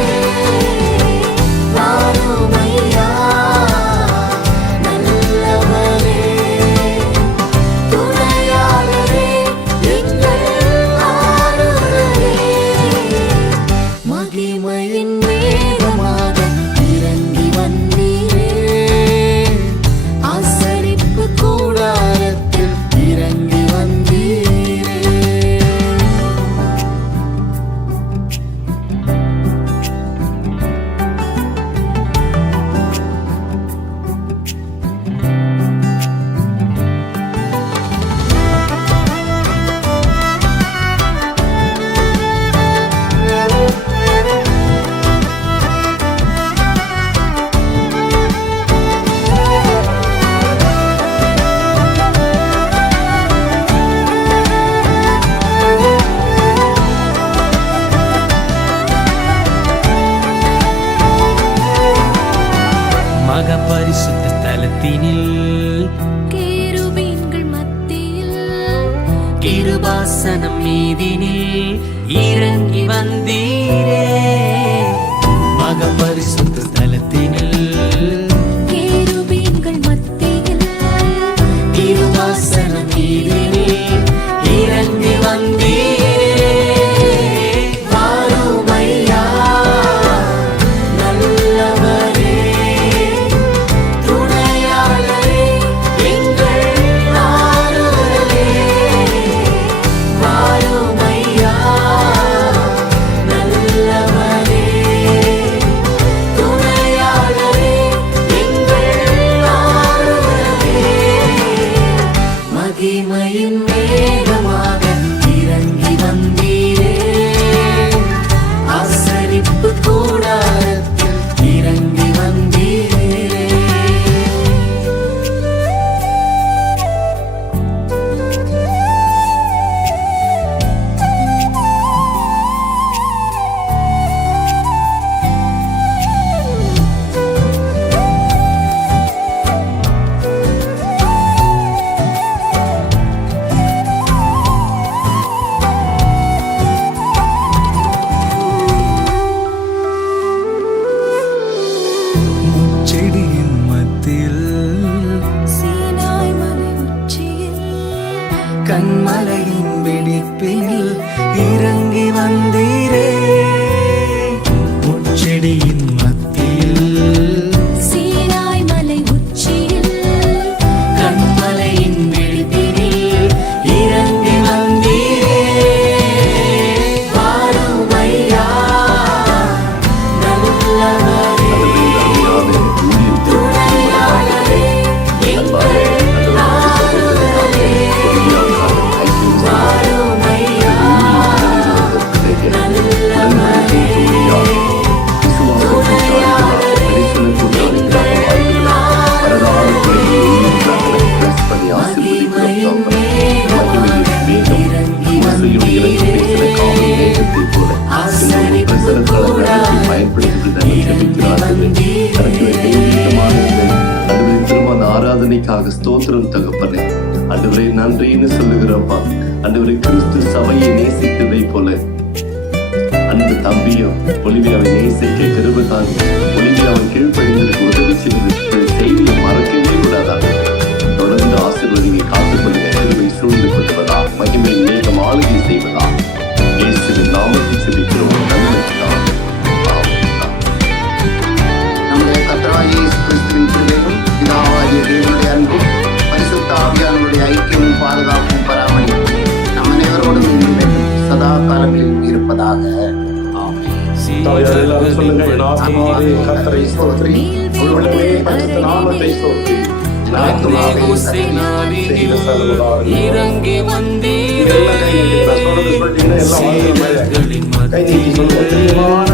பரிசுத்த ஸ்தலத்தினில் கேருபீன்கள் மத்தியில் கிருபாசனம் மீதினில் இறங்கி வந்தீரே மக பரிசுத்த ஸ்தலத்தினில் கேருபீன்கள் மத்தியில் கிருபாசனம் மீதினில் இறங்கி வந்தீரே வாருமையா நல்லவரே துணையாளரே எங்கள் ஆறுதலே வாருமையா நல்லவரே துணையாளரே எங்கள் ஆறுதலே மகிமையின் மேகமாக இறங்கி வந்தீரே ஆசரிப்பு கூடாரத்தில் இறங்கி வந்தீரே செடியின் மத்தியில் சீனாய் மலை உச்சியில் கண்மலையின் வெடிப்பில் இறங்கி வந்தீரே முச்செடியின் மத்தியில் சீனாய் மலை உச்சியில் கண்மலையின் வெடிப்பில் இறங்கி வந்தீரே வாருமையா நல்லவரே துணையாளரே எங்கள் ஆறுதலே வாருமையா நல்லவரே ஆராதனைக்காக ஸ்தோத்திரம் தகப்பனே. ஆண்டவரே நன்றின்னு சொல்லுகிறப்பா. ஆண்டவரே கிறிஸ்து சபையை நேசித்ததை போல அந்த தம்பியும் ஒலிவியாவை நேசிக்க கிருபை தாங்க. ஒலிவியாவை கீழ்ப்படிந்ததுக்கு உதவி செய்வது செய்தியை மறக்கவே கூடாதா. தொடர்ந்து ஆசீர்வதியை காத்துக்கொள்ளுங்க. கிருபை சூழ்ந்து கொள்வதா மகிமை மேகம் ஆளுகை செய்வதா இயேசுவின் நாமத்தில் ஜெபிக்கிறோம். நன்மை நம்முடைய கர்த்தராகிய இயேசு கிறிஸ்துவின் கிருபையும் பிதாவாகிய தேவனுடைய அன்பும் பரிசுத்த ஆவியானவருடைய ஐக்கியமும் பாதுகாப்பும் பராமரிப்பும் நம் அனைவரோடும் இன்றும் சதா காலங்களில் இருப்பதாக. தாயார் எல்லாரும் சொல்லுங்க, என் ஆத்துமாவே கர்த்தரை ஸ்தோத்திரி, உள்ளமே பரிசுத்த நாமத்தை ஸ்தோத்திரி. என் ஆத்துமாவே கர்த்தரை செய்த சகல உபகாரங்களும். இறங்கி வந்தீரே இதெல்லாம் கை நீட்டி நான் சொல்றது சொல்லிட்டீங்கன்னா எல்லாம் வாழ்ற மாதிரி. கை நீட்டி சொல்லுங்க. பிரியமான